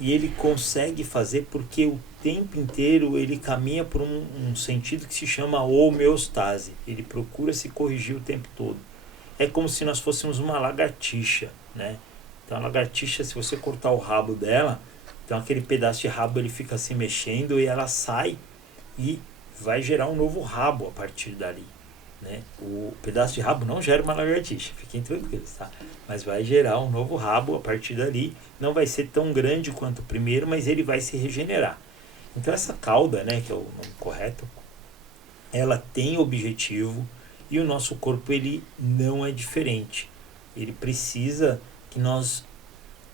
E ele consegue fazer porque o tempo inteiro ele caminha por um sentido que se chama homeostase. Ele procura se corrigir o tempo todo. É como se nós fôssemos uma lagartixa, né? Então a lagartixa, se você cortar o rabo dela, então aquele pedaço de rabo ele fica se mexendo e ela sai e vai gerar um novo rabo a partir dali, né? O pedaço de rabo não gera uma lagartixa, fiquem tranquilos, tá? Mas vai gerar um novo rabo a partir dali, não vai ser tão grande quanto o primeiro, mas ele vai se regenerar. Então essa cauda, né, que é o nome correto, ela tem objetivo. E o nosso corpo ele não é diferente. Ele precisa que nós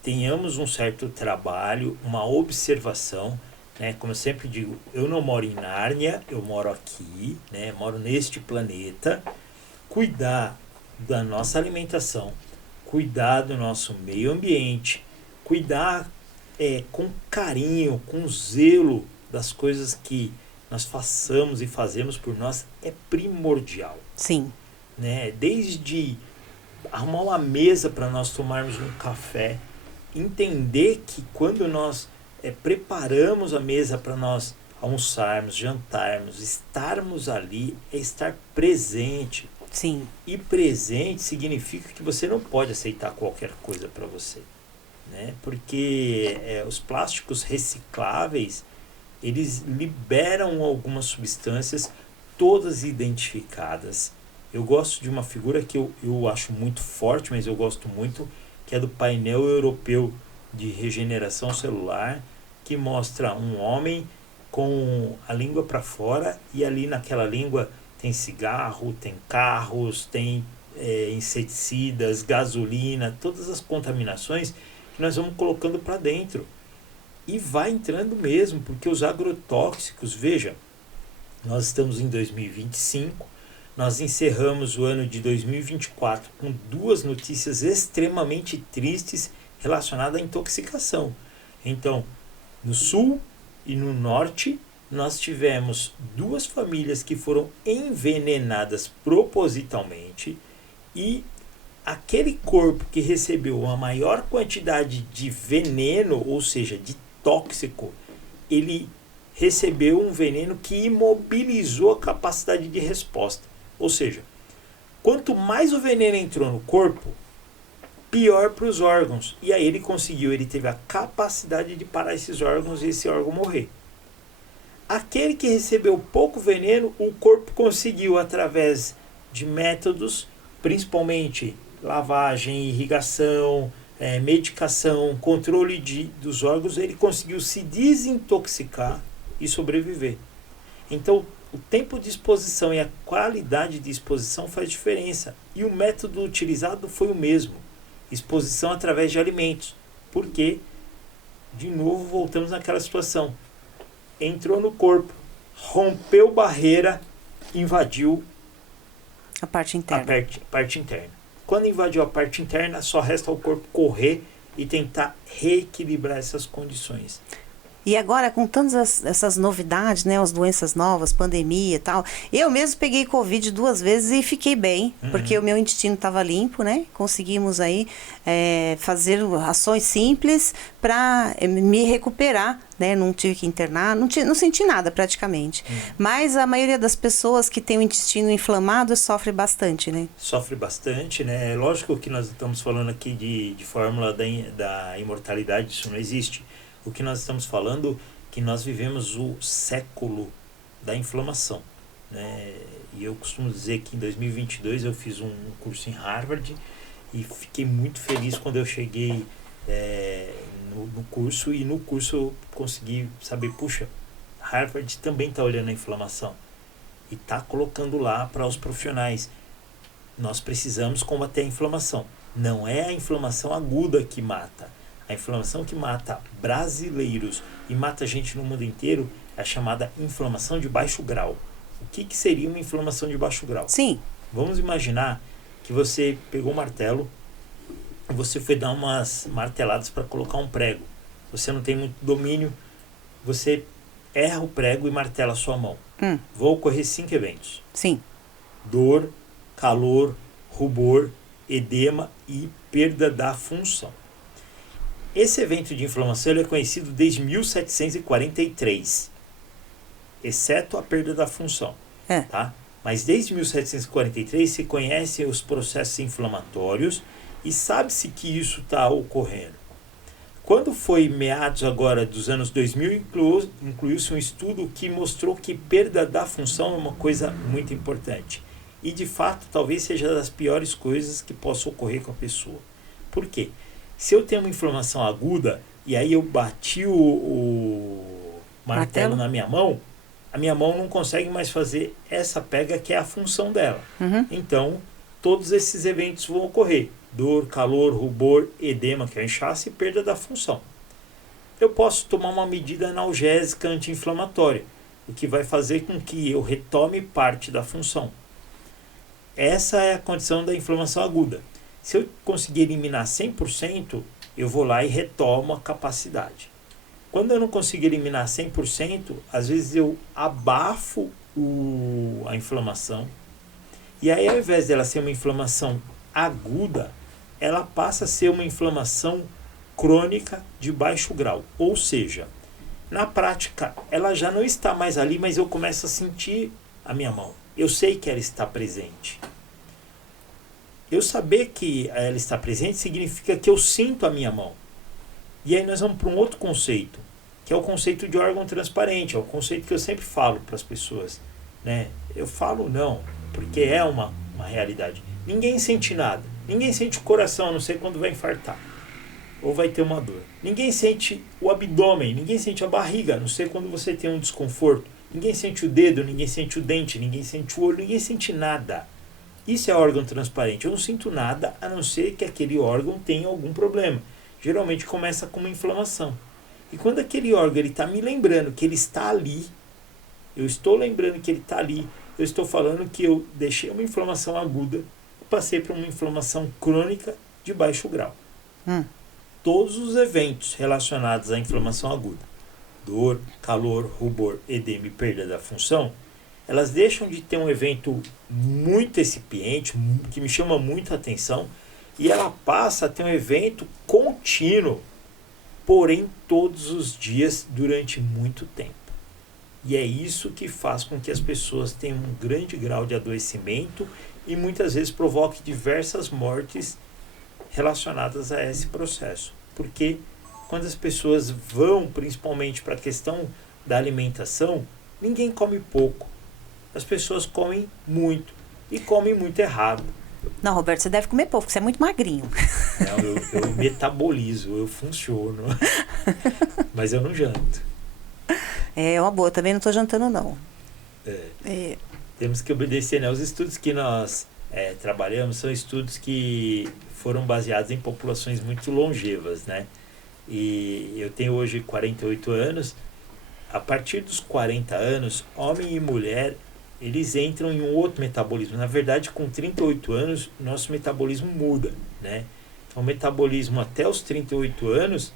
tenhamos um certo trabalho, uma observação, né? Como eu sempre digo, eu não moro em Nárnia, eu moro aqui, né? Moro neste planeta. Cuidar da nossa alimentação, cuidar do nosso meio ambiente, cuidar com carinho, com zelo das coisas que nós façamos e fazemos por nós é primordial. Sim. Né? Desde arrumar uma mesa para nós tomarmos um café, entender que quando nós preparamos a mesa para nós almoçarmos, jantarmos, estarmos ali, é estar presente. Sim. E presente significa que você não pode aceitar qualquer coisa para você, né? Porque os plásticos recicláveis eles liberam algumas substâncias, todas identificadas. Eu gosto de uma figura que eu acho muito forte, mas eu gosto muito, que é do painel europeu de regeneração celular, que mostra um homem com a língua para fora e ali naquela língua tem cigarro, tem carros, tem inseticidas, gasolina, todas as contaminações que nós vamos colocando para dentro. E vai entrando mesmo, porque os agrotóxicos, veja, nós estamos em 2025, nós encerramos o ano de 2024 com 2 notícias extremamente tristes relacionadas à intoxicação. Então, no sul e no norte, nós tivemos 2 famílias que foram envenenadas propositalmente e aquele corpo que recebeu uma maior quantidade de veneno, ou seja, de tóxico, ele recebeu um veneno que imobilizou a capacidade de resposta. Ou seja, quanto mais o veneno entrou no corpo, pior para os órgãos. E aí ele teve a capacidade de parar esses órgãos e esse órgão morrer. Aquele que recebeu pouco veneno, o corpo conseguiu, através de métodos, principalmente lavagem, irrigação, medicação, controle dos órgãos, ele conseguiu se desintoxicar e sobreviver. Então, o tempo de exposição e a qualidade de exposição faz diferença. E o método utilizado foi o mesmo. Exposição através de alimentos. Porque, de novo, voltamos naquela situação. Entrou no corpo, rompeu barreira, invadiu a parte interna. parte interna. Quando invadiu a parte interna, só resta ao corpo correr e tentar reequilibrar essas condições. E agora, com tantas essas novidades, né, as doenças novas, pandemia e tal, eu mesmo peguei Covid 2 vezes e fiquei bem, porque o meu intestino estava limpo, né? Conseguimos aí fazer ações simples para me recuperar, né? Não tive que internar, não senti nada praticamente. Mas a maioria das pessoas que tem o intestino inflamado sofre bastante, né? Sofre bastante, né? É lógico que nós estamos falando aqui de fórmula da imortalidade, isso não existe. O que nós estamos falando é que nós vivemos o século da inflamação, né? E eu costumo dizer que em 2022 eu fiz um curso em Harvard e fiquei muito feliz quando eu cheguei no curso, e no curso eu consegui saber, puxa, Harvard também está olhando a inflamação e está colocando lá para os profissionais. Nós precisamos combater a inflamação. Não é a inflamação aguda que mata. A inflamação que mata brasileiros e mata gente no mundo inteiro é a chamada inflamação de baixo grau. O que seria uma inflamação de baixo grau? Sim. Vamos imaginar que você pegou um martelo e você foi dar umas marteladas para colocar um prego. Você não tem muito domínio, você erra o prego e martela a sua mão. Vão ocorrer 5 eventos. Sim. Dor, calor, rubor, edema e perda da função. Esse evento de inflamação ele é conhecido desde 1743, exceto a perda da função. Tá? Mas desde 1743 se conhece os processos inflamatórios e sabe-se que isso está ocorrendo. Quando foi meados agora dos anos 2000, incluiu-se um estudo que mostrou que perda da função é uma coisa muito importante. E de fato talvez seja das piores coisas que possa ocorrer com a pessoa. Por quê? Se eu tenho uma inflamação aguda e aí eu bati o martelo na minha mão, a minha mão não consegue mais fazer essa pega que é a função dela. Então, todos esses eventos vão ocorrer. Dor, calor, rubor, edema, que é o inchaço, e perda da função. Eu posso tomar uma medida analgésica anti-inflamatória, o que vai fazer com que eu retome parte da função. Essa é a condição da inflamação aguda. Se eu conseguir eliminar 100%, eu vou lá e retomo a capacidade. Quando eu não consigo eliminar 100%, às vezes eu abafo a inflamação. E aí, ao invés dela ser uma inflamação aguda, ela passa a ser uma inflamação crônica de baixo grau. Ou seja, na prática, ela já não está mais ali, mas eu começo a sentir a minha mão. Eu sei que ela está presente. Eu saber que ela está presente significa que eu sinto a minha mão. E aí nós vamos para um outro conceito, que é o conceito de órgão transparente. É o conceito que eu sempre falo para as pessoas, né? Eu falo não, porque é uma realidade. Ninguém sente nada. Ninguém sente o coração, a não ser quando vai infartar ou vai ter uma dor. Ninguém sente o abdômen, ninguém sente a barriga, a não ser quando você tem um desconforto. Ninguém sente o dedo, ninguém sente o dente, ninguém sente o olho, ninguém sente nada. Isso é órgão transparente. Eu não sinto nada, a não ser que aquele órgão tenha algum problema. Geralmente começa com uma inflamação. E quando aquele órgão está me lembrando que ele está ali, eu estou lembrando que ele está ali, eu estou falando que eu deixei uma inflamação aguda e passei para uma inflamação crônica de baixo grau. Todos os eventos relacionados à inflamação aguda, dor, calor, rubor, edema e perda da função, elas deixam de ter um evento muito recipiente, que me chama muito a atenção, e ela passa a ter um evento contínuo, porém todos os dias durante muito tempo. E é isso que faz com que as pessoas tenham um grande grau de adoecimento e muitas vezes provoque diversas mortes relacionadas a esse processo. Porque quando as pessoas vão principalmente para a questão da alimentação, ninguém come pouco. As pessoas comem muito e comem muito errado. Não, Roberto, você deve comer pouco, porque você é muito magrinho. Não, eu metabolizo, eu funciono. Mas eu não janto. É uma boa, eu também não estou jantando, não. Temos que obedecer, né? Os estudos que nós trabalhamos são estudos que foram baseados em populações muito longevas, né? E eu tenho hoje 48 anos. A partir dos 40 anos, homem e mulher eles entram em um outro metabolismo. Na verdade, com 38 anos, nosso metabolismo muda, né? Então, o metabolismo até os 38 anos,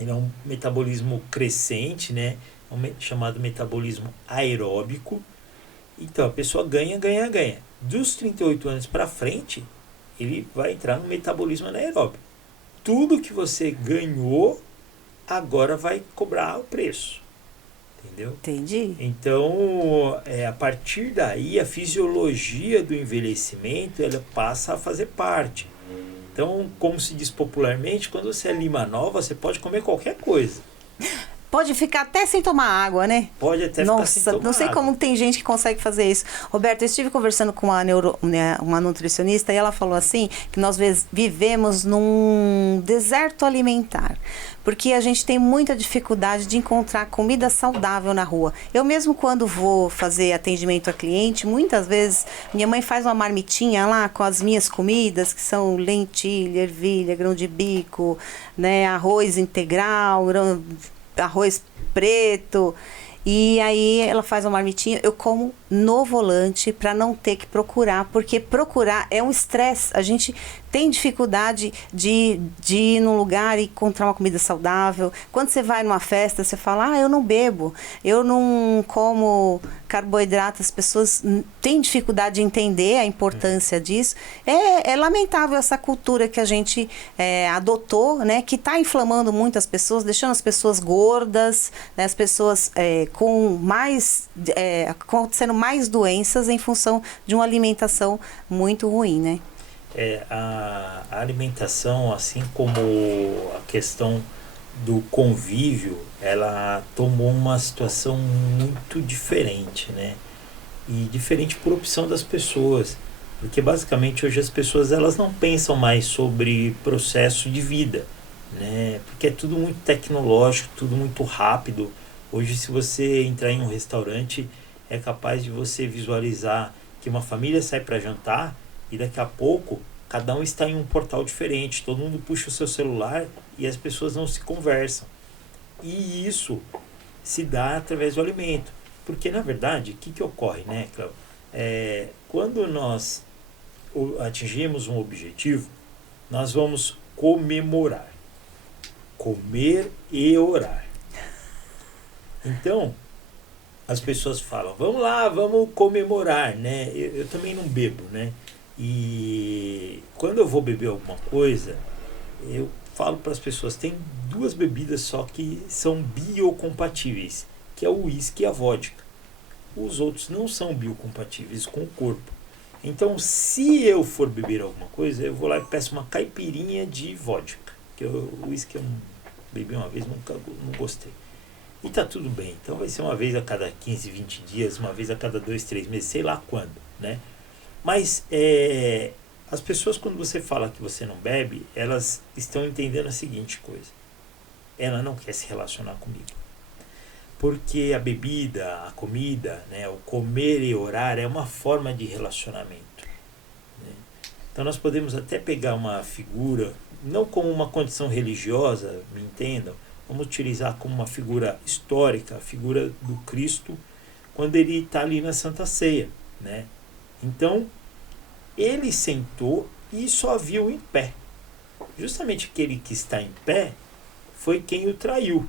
ele é um metabolismo crescente, né? É chamado metabolismo aeróbico. Então, a pessoa ganha. Dos 38 anos para frente, ele vai entrar no metabolismo anaeróbico. Tudo que você ganhou, agora vai cobrar o preço. Entendeu? Entendi. Então, a partir daí, a fisiologia do envelhecimento, ela passa a fazer parte. Então, como se diz popularmente, quando você é lima nova, você pode comer qualquer coisa. Pode ficar até sem tomar água, né? Pode até ficar sem tomar água. Não sei como tem gente que consegue fazer isso. Roberto, eu estive conversando com uma nutricionista e ela falou assim, que nós vivemos num deserto alimentar. Porque a gente tem muita dificuldade de encontrar comida saudável na rua. Eu mesmo quando vou fazer atendimento a cliente, muitas vezes minha mãe faz uma marmitinha lá com as minhas comidas, que são lentilha, ervilha, grão de bico, né, arroz integral, arroz preto. E aí ela faz uma marmitinha, eu como no volante para não ter que procurar, porque procurar é um estresse. A gente tem dificuldade de ir num lugar e encontrar uma comida saudável. Quando você vai numa festa, você fala, eu não bebo, eu não como carboidrato. As pessoas têm dificuldade de entender a importância disso. É lamentável essa cultura que a gente adotou, né, que está inflamando muito as pessoas, deixando as pessoas gordas, né, as pessoas com mais, acontecendo mais doenças em função de uma alimentação muito ruim, né? A alimentação, assim como a questão do convívio, ela tomou uma situação muito diferente, né? E diferente por opção das pessoas, porque basicamente hoje as pessoas elas não pensam mais sobre processo de vida, né? Porque é tudo muito tecnológico, tudo muito rápido. Hoje, se você entrar em um restaurante, é capaz de você visualizar que uma família sai para jantar e daqui a pouco cada um está em um portal diferente, todo mundo puxa o seu celular e as pessoas não se conversam. E isso se dá através do alimento. Porque, na verdade, o que ocorre, né, Cláudio? Quando nós atingimos um objetivo, nós vamos comemorar. Comer e orar. Então, as pessoas falam, vamos lá, vamos comemorar, né? Eu também não bebo, né? E quando eu vou beber alguma coisa, eu falo para as pessoas, tem duas bebidas só que são biocompatíveis, que é o uísque e a vodka. Os outros não são biocompatíveis com o corpo. Então, se eu for beber alguma coisa, eu vou lá e peço uma caipirinha de vodka, que o uísque eu bebi uma vez, não gostei. E tá tudo bem. Então vai ser uma vez a cada 15, 20 dias, uma vez a cada 2, 3 meses, sei lá quando, né? Mas as pessoas, quando você fala que você não bebe, elas estão entendendo a seguinte coisa. Ela não quer se relacionar comigo. Porque a bebida, a comida, né, o comer e orar é uma forma de relacionamento, né? Então nós podemos até pegar uma figura, não como uma condição religiosa, me entendam, vamos utilizar como uma figura histórica, a figura do Cristo, quando ele está ali na Santa Ceia, né? Então, ele sentou e só viu em pé. Justamente aquele que está em pé foi quem o traiu.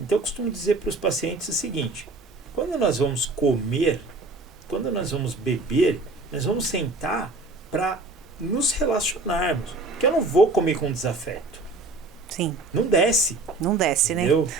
Então, eu costumo dizer para os pacientes o seguinte, quando nós vamos comer, quando nós vamos beber, nós vamos sentar para nos relacionarmos. Porque eu não vou comer com desafeto. Sim. Não desce. Não desce, entendeu? Né?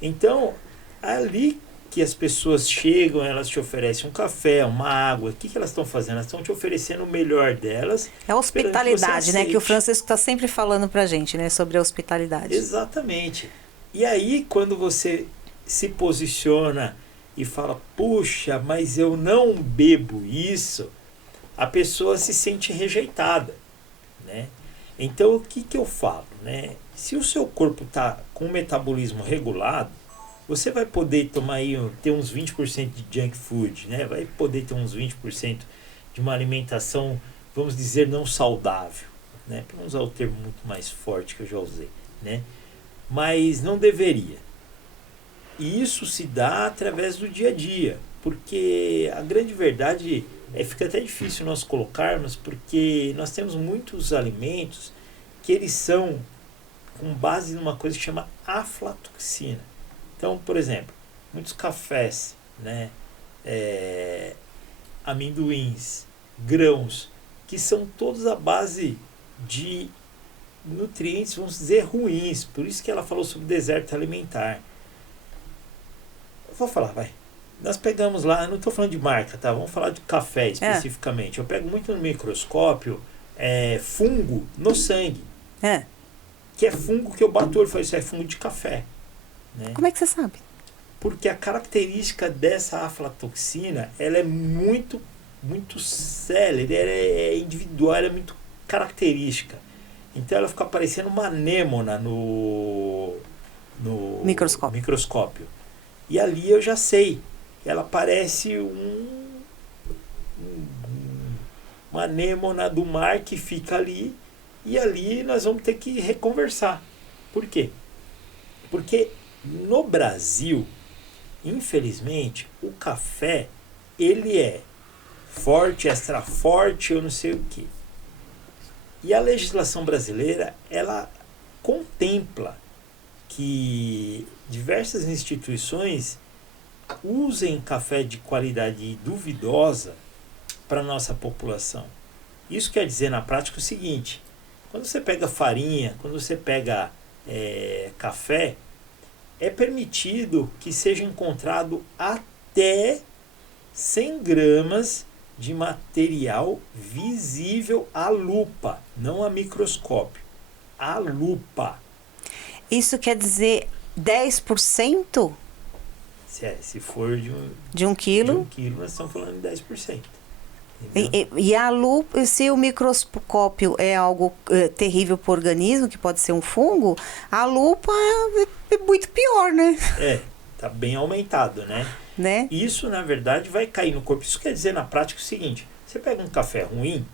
Então, ali que as pessoas chegam, elas te oferecem um café, uma água. O que elas estão fazendo? Elas estão te oferecendo o melhor delas. É a hospitalidade, né? Que o Francisco está sempre falando pra gente, né? Sobre a hospitalidade. Exatamente. E aí, quando você se posiciona e fala, puxa, mas eu não bebo isso, a pessoa se sente rejeitada, né? Então, o que eu falo, né? Se o seu corpo está com um metabolismo regulado, você vai poder tomar aí, ter uns 20% de junk food, né? Vai poder ter uns 20% de uma alimentação, vamos dizer, não saudável, né? Para usar o termo muito mais forte que eu já usei, né? Mas não deveria. E isso se dá através do dia a dia. porque a grande verdade fica até difícil nós colocarmos, porque nós temos muitos alimentos que eles são com base numa coisa que chama aflatoxina. Então, por exemplo, muitos cafés, né, amendoins, grãos, que são todos à base de nutrientes, vamos dizer, ruins. Por isso que ela falou sobre deserto alimentar. Eu vou falar, vai. Nós pegamos lá, eu não estou falando de marca, tá? Vamos falar de café especificamente. Eu pego muito no microscópio fungo no sangue. Que é fungo que eu bato o olho e falo, isso é fungo de café. Né? Como é que você sabe? Porque a característica dessa aflatoxina, ela é muito célere, ela é individual, ela é muito característica. Então ela fica parecendo uma anêmona no microscópio. E ali eu já sei. Ela parece uma anêmona do mar que fica ali, e ali nós vamos ter que reconversar. Por quê? Porque no Brasil, infelizmente, o café, ele é forte, extra forte, eu não sei o quê. E a legislação brasileira, ela contempla que diversas instituições usem café de qualidade duvidosa para a nossa população. Isso quer dizer na prática o seguinte: quando você pega farinha, quando você pega café, é permitido que seja encontrado até 100 gramas de material visível à lupa, não a microscópio, à lupa. Isso quer dizer 10%? Se for de 1 quilo? De 1 quilo, nós estamos falando de 10%. E a lupa, se o microscópio é algo terrível para o organismo, que pode ser um fungo, a lupa é muito pior, né? Tá bem aumentado, né? Isso, na verdade, vai cair no corpo. Isso quer dizer, na prática, o seguinte: você pega um café ruim,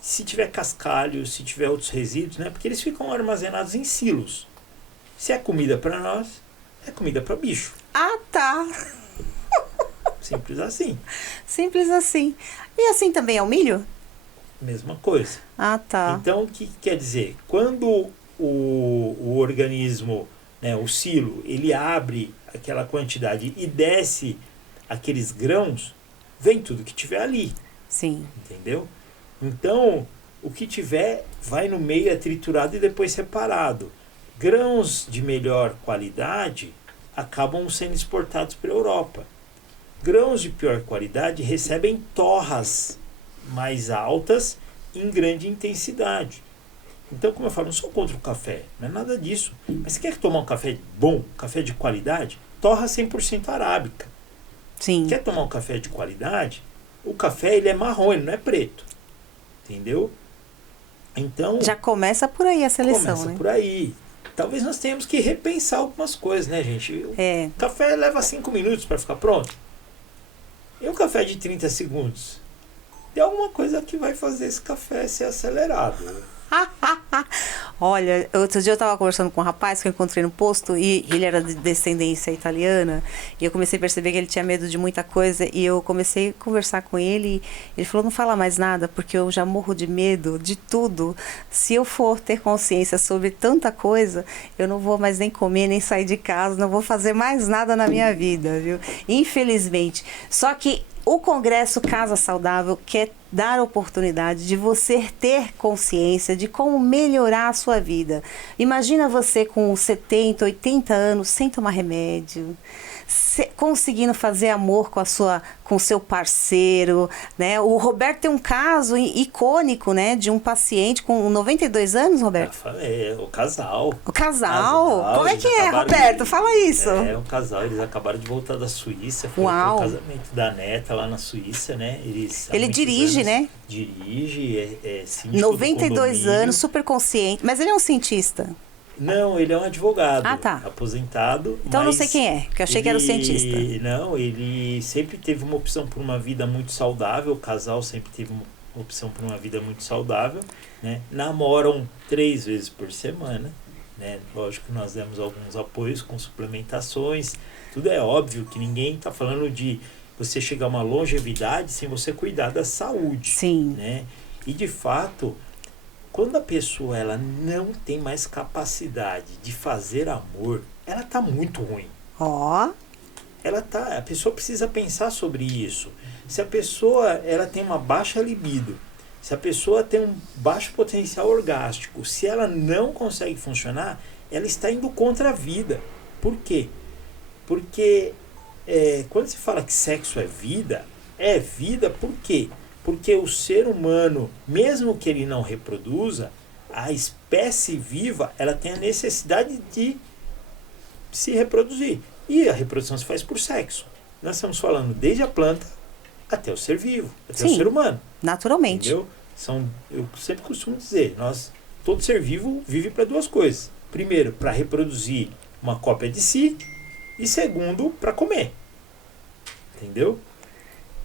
se tiver cascalho, se tiver outros resíduos, né? Porque eles ficam armazenados em silos. Se é comida para nós, é comida para bicho. Ah, tá. Simples assim. Simples assim. E assim também é o milho? Mesma coisa. Ah, tá. Então, o que quer dizer? Quando o organismo, né, o silo, ele abre aquela quantidade e desce aqueles grãos, vem tudo que tiver ali. Sim. Entendeu? Então, o que tiver vai no meio, é triturado e depois separado. Grãos de melhor qualidade acabam sendo exportados para a Europa. Grãos de pior qualidade recebem torras mais altas em grande intensidade. Então, como eu falo, não sou contra o café, não é nada disso. Mas você quer tomar um café bom, café de qualidade? Torra 100% arábica. Sim. Quer tomar um café de qualidade? O café, ele é marrom, ele não é preto. Entendeu? Então... já começa por aí a seleção, começa, né? Por aí. Talvez nós tenhamos que repensar algumas coisas, né, gente? O café leva 5 minutos para ficar pronto. E um café de 30 segundos? Tem alguma coisa que vai fazer esse café ser acelerado. Olha, outro dia eu estava conversando com um rapaz que eu encontrei no posto e ele era de descendência italiana, e eu comecei a perceber que ele tinha medo de muita coisa, e eu comecei a conversar com ele e ele falou: não fala mais nada porque eu já morro de medo de tudo. Se eu for ter consciência sobre tanta coisa, eu não vou mais nem comer, nem sair de casa, não vou fazer mais nada na minha vida, viu? Infelizmente. Só que o Congresso Casa Saudável quer dar a oportunidade de você ter consciência de como melhorar a sua vida. Imagina você com 70, 80 anos sem tomar remédio, conseguindo fazer amor com o seu parceiro, né? O Roberto tem um caso icônico, né, de um paciente com 92 anos, Roberto. O casal. O casal? Como é que é, Roberto? Fala isso. O casal, eles acabaram de voltar da Suíça. Foi o casamento da neta lá na Suíça, né? Ele dirige, né? Dirige, síndico 92 anos, super consciente. Mas ele é um cientista. Não, ele é um advogado, tá. Aposentado. Então eu não sei quem é, porque eu achei que era o cientista. Não, ele sempre teve uma opção por uma vida muito saudável, o casal sempre teve uma opção por uma vida muito saudável, né? Namoram 3 vezes por semana, né? Lógico que nós demos alguns apoios com suplementações, tudo é óbvio que ninguém está falando de você chegar a uma longevidade sem você cuidar da saúde. Sim. Né? E de fato, quando a pessoa ela não tem mais capacidade de fazer amor, ela está muito ruim. Ó. A pessoa precisa pensar sobre isso. Se a pessoa ela tem uma baixa libido, se a pessoa tem um baixo potencial orgástico, se ela não consegue funcionar, ela está indo contra a vida. Por quê? Porque quando se fala que sexo é vida por quê? Porque o ser humano, mesmo que ele não reproduza, a espécie viva, ela tem a necessidade de se reproduzir. E a reprodução se faz por sexo. Nós estamos falando desde a planta até o ser vivo, até o ser humano. Naturalmente. Entendeu? Eu sempre costumo dizer, todo ser vivo vive para duas coisas. Primeiro, para reproduzir uma cópia de si, e segundo, para comer. Entendeu?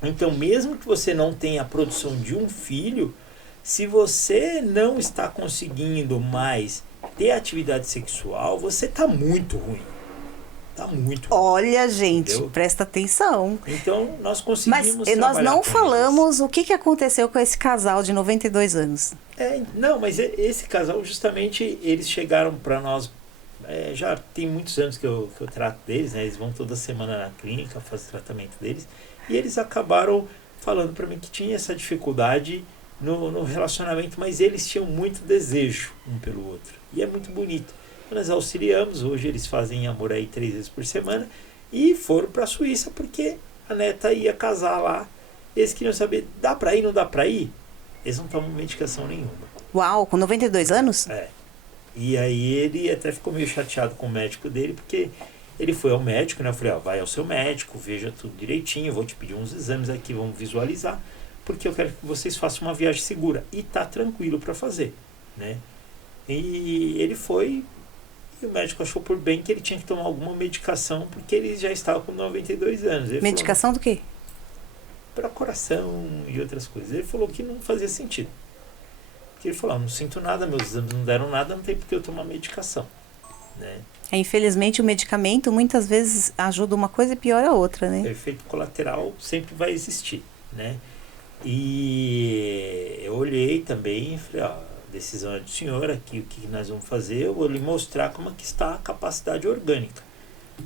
Então, mesmo que você não tenha a produção de um filho, se você não está conseguindo mais ter atividade sexual, você está muito ruim. Está muito ruim. Olha, gente, entendeu? Presta atenção. Então, nós conseguimos Mas nós não com falamos o que aconteceu com esse casal de 92 anos. Não, mas esse casal, justamente, eles chegaram para nós, já tem muitos anos que eu trato deles, né? Eles vão toda semana na clínica fazer tratamento deles, e eles acabaram falando para mim que tinha essa dificuldade no relacionamento, mas eles tinham muito desejo um pelo outro, e é muito bonito. Nós auxiliamos, hoje eles fazem amor aí 3 vezes por semana, e foram para a Suíça porque a neta ia casar lá. Eles queriam saber, dá para ir, não dá para ir? Eles não tomam medicação nenhuma. Uau, com 92 anos? E aí ele até ficou meio chateado com o médico dele, porque ele foi ao médico, né? Eu falei, vai ao seu médico, veja tudo direitinho, vou te pedir uns exames aqui, vamos visualizar, porque eu quero que vocês façam uma viagem segura. E tá tranquilo para fazer, né? E ele foi, e o médico achou por bem que ele tinha que tomar alguma medicação, porque ele já estava com 92 anos. Ele medicação falou, do quê? para coração e outras coisas. Ele falou que não fazia sentido. Porque ele falou, não sinto nada, meus exames não deram nada, não tem porque eu tomar medicação. Né? Infelizmente o medicamento muitas vezes ajuda uma coisa e piora a outra, né? O efeito colateral sempre vai existir. Né? E eu olhei também e falei, a decisão é do senhor aqui, o que nós vamos fazer, eu vou lhe mostrar como é que está a capacidade orgânica.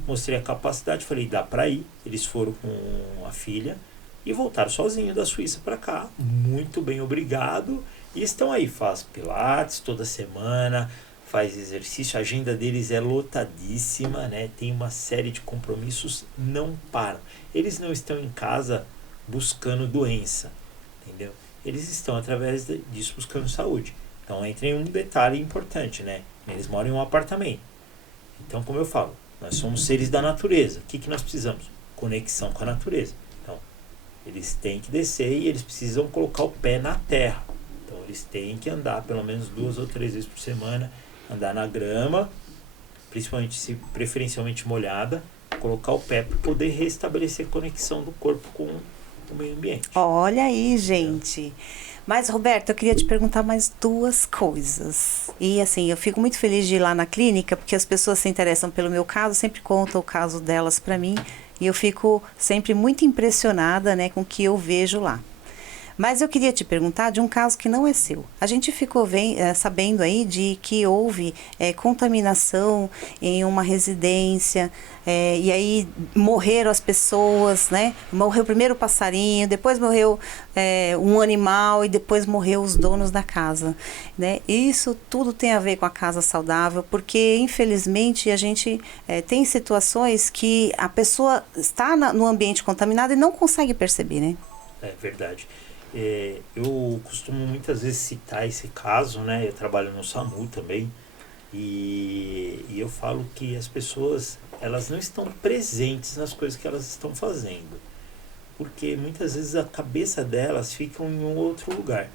Mostrei a capacidade, falei, dá para ir. Eles foram com a filha e voltaram sozinhos da Suíça para cá. Muito bem, obrigado. E estão aí, faz pilates toda semana, faz exercício, a agenda deles é lotadíssima, né? Tem uma série de compromissos, não param. Eles não estão em casa buscando doença, entendeu? Eles estão, através disso, buscando saúde. Então, entra em um detalhe importante, né? Eles moram em um apartamento. Então, como eu falo, nós somos seres da natureza. O que nós precisamos? Conexão com a natureza. Então, eles têm que descer e eles precisam colocar o pé na terra. Então, eles têm que andar pelo menos 2 ou 3 vezes por semana, andar na grama, principalmente se preferencialmente molhada, colocar o pé para poder restabelecer a conexão do corpo com o meio ambiente. Olha aí, gente. Mas, Roberto, eu queria te perguntar mais 2 coisas. E, assim, eu fico muito feliz de ir lá na clínica, porque as pessoas se interessam pelo meu caso, sempre contam o caso delas para mim, e eu fico sempre muito impressionada, né, com o que eu vejo lá. Mas eu queria te perguntar de um caso que não é seu. A gente ficou sabendo aí de que houve contaminação em uma residência, e aí morreram as pessoas, né? Morreu primeiro o passarinho, depois morreu um animal e depois morreu os donos da casa, né? Isso tudo tem a ver com a casa saudável, porque infelizmente a gente tem situações que a pessoa está no ambiente contaminado e não consegue perceber, né? É verdade. Eu costumo muitas vezes citar esse caso, né? Eu trabalho no SAMU também, e eu falo que as pessoas, elas não estão presentes nas coisas que elas estão fazendo, porque muitas vezes a cabeça delas fica em um outro lugar,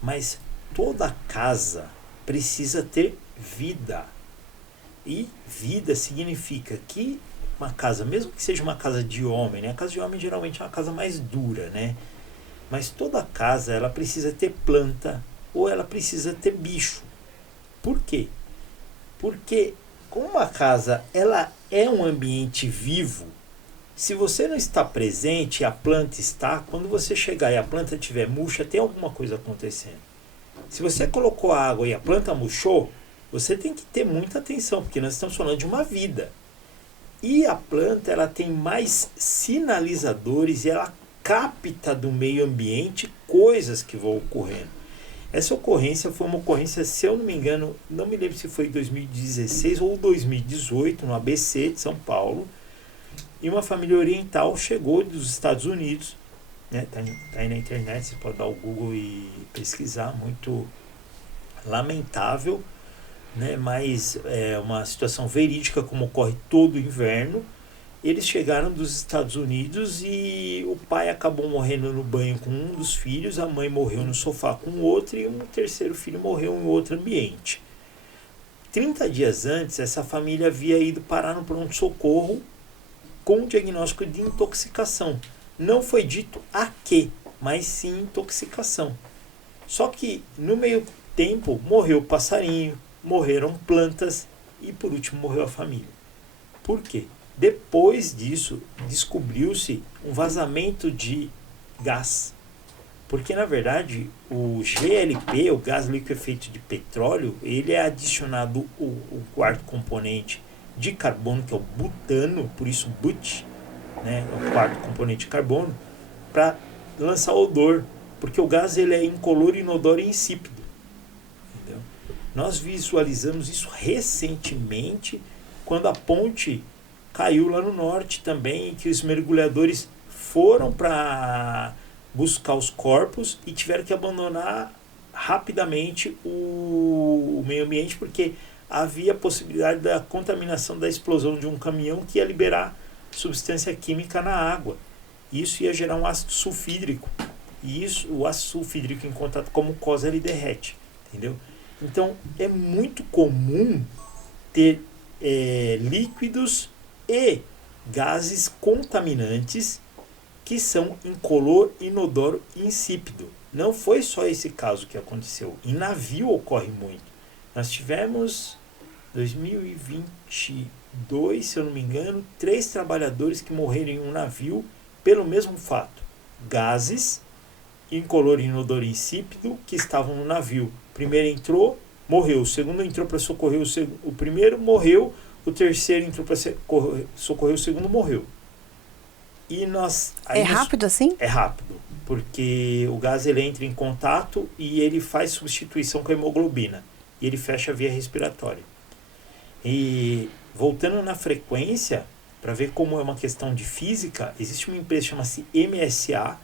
mas toda casa precisa ter vida, e vida significa que uma casa, mesmo que seja uma casa de homem, né? A casa de homem geralmente é uma casa mais dura, né? Mas toda casa, ela precisa ter planta ou ela precisa ter bicho. Por quê? Porque como uma casa ela é um ambiente vivo, Se você não está presente e a planta está, quando você chegar e a planta estiver murcha, tem alguma coisa acontecendo. Se você colocou água e a planta murchou, você tem que ter muita atenção, porque nós estamos falando de uma vida. E a planta, ela tem mais sinalizadores e ela capta do meio ambiente coisas que vão ocorrendo. Essa ocorrência foi uma ocorrência, se eu não me engano, não me lembro se foi em 2016 ou 2018, no ABC de São Paulo, e uma família oriental chegou dos Estados Unidos, né? Tá aí na internet, você pode dar o Google e pesquisar, muito lamentável, né? Mas é uma situação verídica como ocorre todo inverno. Eles chegaram dos Estados Unidos e o pai acabou morrendo no banho com um dos filhos, a mãe morreu no sofá com o outro e um terceiro filho morreu em outro ambiente. 30 dias antes, essa família havia ido parar no pronto-socorro com o diagnóstico de intoxicação. Não foi dito a quê, mas sim intoxicação. Só que no meio tempo morreu o passarinho, morreram plantas e por último morreu a família. Por quê? Depois disso, descobriu-se um vazamento de gás. Porque, na verdade, o GLP, o gás liquefeito de petróleo, ele é adicionado o quarto componente de carbono, que é o butano, por isso but, né, é o quarto componente de carbono, para lançar odor. Porque o gás ele é incolor, inodoro e insípido. Entendeu? Nós visualizamos isso recentemente, quando a ponte caiu lá no norte também, que os mergulhadores foram para buscar os corpos e tiveram que abandonar rapidamente o meio ambiente, porque havia a possibilidade da contaminação da explosão de um caminhão que ia liberar substância química na água. Isso ia gerar um ácido sulfídrico. E isso, o ácido sulfídrico em contato com a mucosa, ele derrete. Entendeu? Então, é muito comum ter líquidos e gases contaminantes que são incolor, inodoro e insípido. Não foi só esse caso que aconteceu. Em navio ocorre muito. Nós tivemos, 2022, se eu não me engano, 3 trabalhadores que morreram em um navio pelo mesmo fato. Gases, incolor, inodoro e insípido, que estavam no navio. O primeiro entrou, morreu. O segundo entrou para socorrer o primeiro, morreu. O terceiro entrou para socorrer o segundo, morreu. E nós... É rápido assim? É rápido, porque o gás ele entra em contato e ele faz substituição com a hemoglobina. E ele fecha a via respiratória. E voltando na frequência, para ver como é uma questão de física, existe uma empresa que chama-se MSA.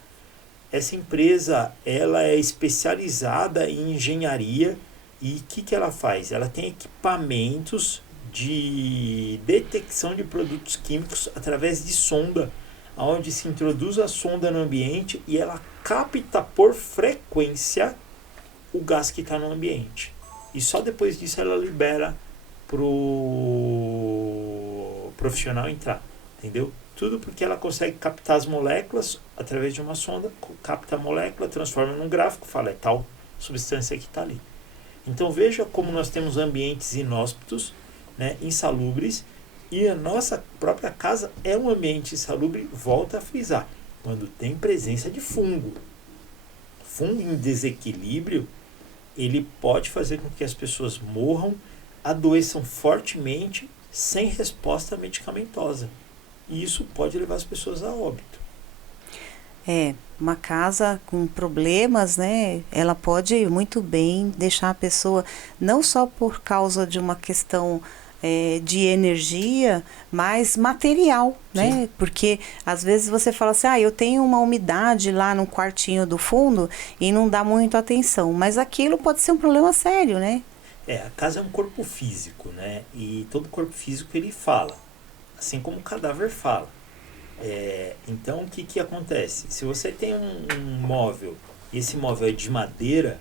Essa empresa ela é especializada em engenharia. E o que ela faz? Ela tem equipamentos de detecção de produtos químicos através de sonda, onde se introduz a sonda no ambiente e ela capta por frequência o gás que está no ambiente. E só depois disso ela libera para o profissional entrar. Entendeu? Tudo porque ela consegue captar as moléculas através de uma sonda, capta a molécula, transforma num gráfico, fala, é tal substância que está ali. Então veja como nós temos ambientes inóspitos, né, insalubres, e a nossa própria casa é um ambiente insalubre, volta a frisar, quando tem presença de fungo. Fungo em desequilíbrio, ele pode fazer com que as pessoas morram, adoeçam fortemente, sem resposta medicamentosa. E isso pode levar as pessoas a óbito. Uma casa com problemas, né? Ela pode muito bem deixar a pessoa, não só por causa de uma questão de energia, mas material, né? Sim. Porque às vezes você fala assim, eu tenho uma umidade lá no quartinho do fundo e não dá muito atenção, mas aquilo pode ser um problema sério, né? A casa é um corpo físico, né? E todo corpo físico ele fala, assim como o cadáver fala. Então o que acontece? Se você tem um móvel e esse móvel é de madeira,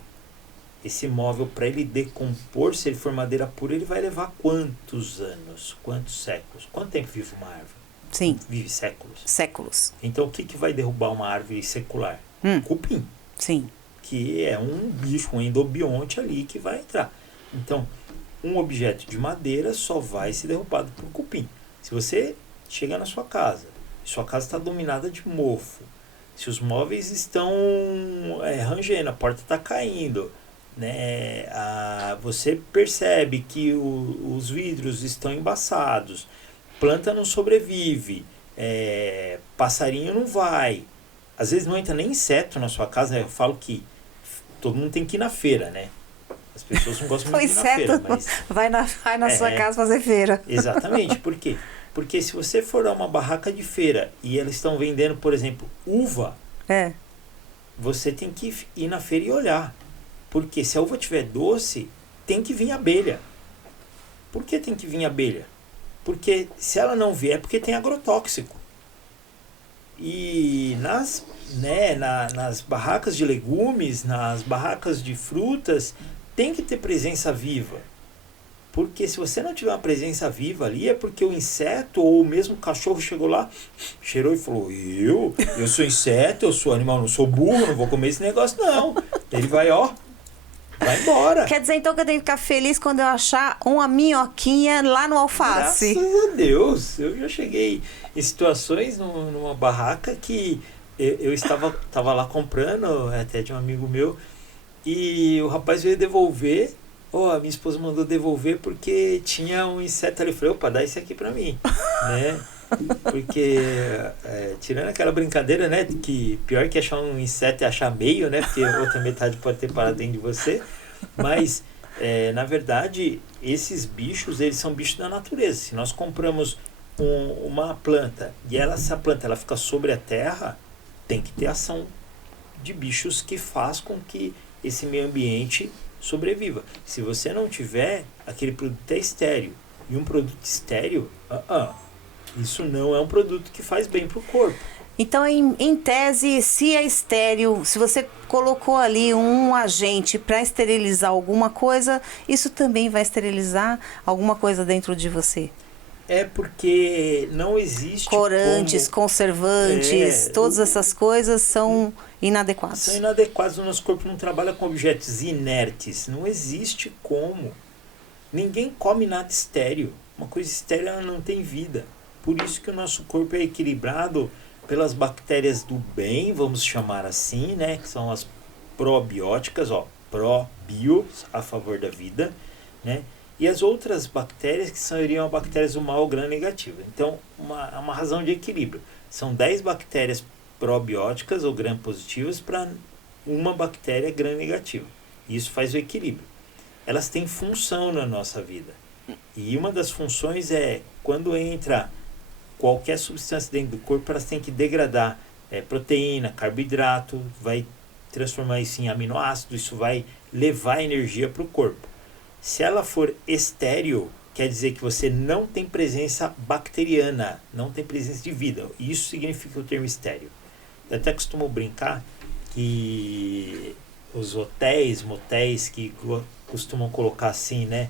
esse móvel para ele decompor, se ele for madeira pura, ele vai levar quantos anos, quantos séculos? Quanto tempo vive uma árvore? Sim. Vive séculos. Séculos. Então o que vai derrubar uma árvore secular? Cupim. Sim. Que é um bicho, um endobionte ali que vai entrar. Então, um objeto de madeira só vai ser derrubado por cupim. Se você chegar na sua casa sua casa está dominada de mofo, se os móveis estão rangendo, a porta está caindo, né? Você percebe que os vidros estão embaçados, planta não sobrevive, passarinho não vai, às vezes não entra nem inseto na sua casa. Eu falo que todo mundo tem que ir na feira, né? As pessoas não gostam muito de ir na feira, mas vai na sua casa fazer feira. Exatamente. Por quê? Porque se você for a uma barraca de feira e eles estão vendendo, por exemplo, uva, você tem que ir na feira e olhar. Porque se a uva tiver doce, tem que vir abelha. Por que tem que vir abelha? Porque se ela não vier, é porque tem agrotóxico. E nas barracas de legumes, nas barracas de frutas, tem que ter presença viva. Porque se você não tiver uma presença viva ali, é porque o inseto ou mesmo o cachorro chegou lá, cheirou e falou: eu sou inseto, eu sou animal, não sou burro, não vou comer esse negócio não. Ele vai embora. Quer dizer então que eu tenho que ficar feliz quando eu achar uma minhoquinha lá no alface? Graças a Deus. Eu já cheguei em situações numa barraca que eu estava lá comprando, até de um amigo meu, e o rapaz veio devolver. A minha esposa mandou devolver porque tinha um inseto ali. Eu falei: opa, dá isso aqui pra mim, né? Porque, tirando aquela brincadeira, né? Que pior que achar um inseto é achar meio, né? Porque a outra metade pode ter parado dentro de você. Mas, na verdade, esses bichos, eles são bichos da natureza. Se nós compramos uma planta e essa planta ela fica sobre a terra, tem que ter ação de bichos que faz com que esse meio ambiente sobreviva. Se você não tiver, aquele produto é estéril. E um produto estéril, isso não é um produto que faz bem para o corpo. Então, em tese, se é estéril, se você colocou ali um agente para esterilizar alguma coisa, isso também vai esterilizar alguma coisa dentro de você? É porque não existe corantes, conservantes, todas essas coisas são inadequados. São inadequados. O nosso corpo não trabalha com objetos inertes. Não existe como. Ninguém come nada estéril. Uma coisa estéril, ela não tem vida. Por isso que o nosso corpo é equilibrado pelas bactérias do bem, vamos chamar assim, né? Que são as probióticas, probios, a favor da vida, né? E as outras bactérias que seriam bactérias do mal, gram negativo. Então, uma razão de equilíbrio. São 10 bactérias probióticas ou gram positivas para uma bactéria gram negativa. Isso faz o equilíbrio. Elas têm função na nossa vida. E uma das funções é, quando entra qualquer substância dentro do corpo, elas têm que degradar proteína, carboidrato, vai transformar isso em aminoácido, isso vai levar energia para o corpo. Se ela for estéril, quer dizer que você não tem presença bacteriana, não tem presença de vida. Isso significa o termo estéril. Eu até costumo brincar que os motéis que costumam colocar assim, né,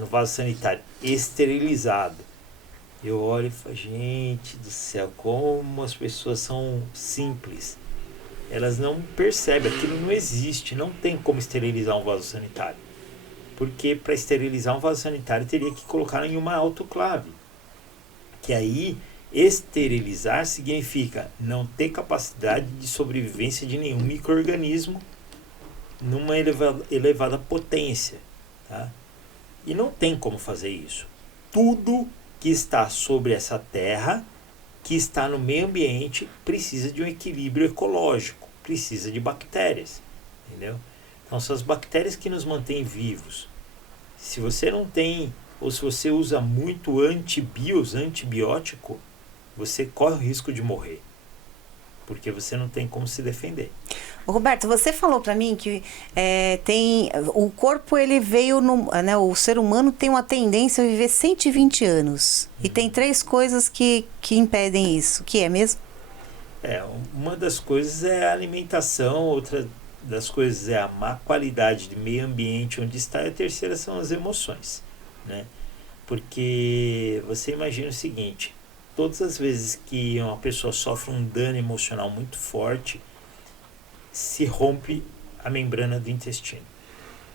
no vaso sanitário, esterilizado. Eu olho e falo: gente do céu, como as pessoas são simples. Elas não percebem, aquilo não existe, não tem como esterilizar um vaso sanitário. Porque para esterilizar um vaso sanitário teria que colocar em uma autoclave. Que aí, esterilizar significa não ter capacidade de sobrevivência de nenhum micro-organismo numa elevada potência. Tá? E não tem como fazer isso. Tudo que está sobre essa terra, que está no meio ambiente, precisa de um equilíbrio ecológico, precisa de bactérias. Entendeu? Então, são as bactérias que nos mantêm vivos. Se você não tem, ou se você usa muito antibiótico, você corre o risco de morrer. Porque você não tem como se defender. Roberto, você falou para mim que o corpo, ele veio, o ser humano tem uma tendência a viver 120 anos. E tem 3 coisas que impedem isso. Que é mesmo? Uma das coisas é a alimentação, outra das coisas é a má qualidade de meio ambiente onde está, e a terceira são as emoções, né? Porque você imagina o seguinte: todas as vezes que uma pessoa sofre um dano emocional muito forte, se rompe a membrana do intestino.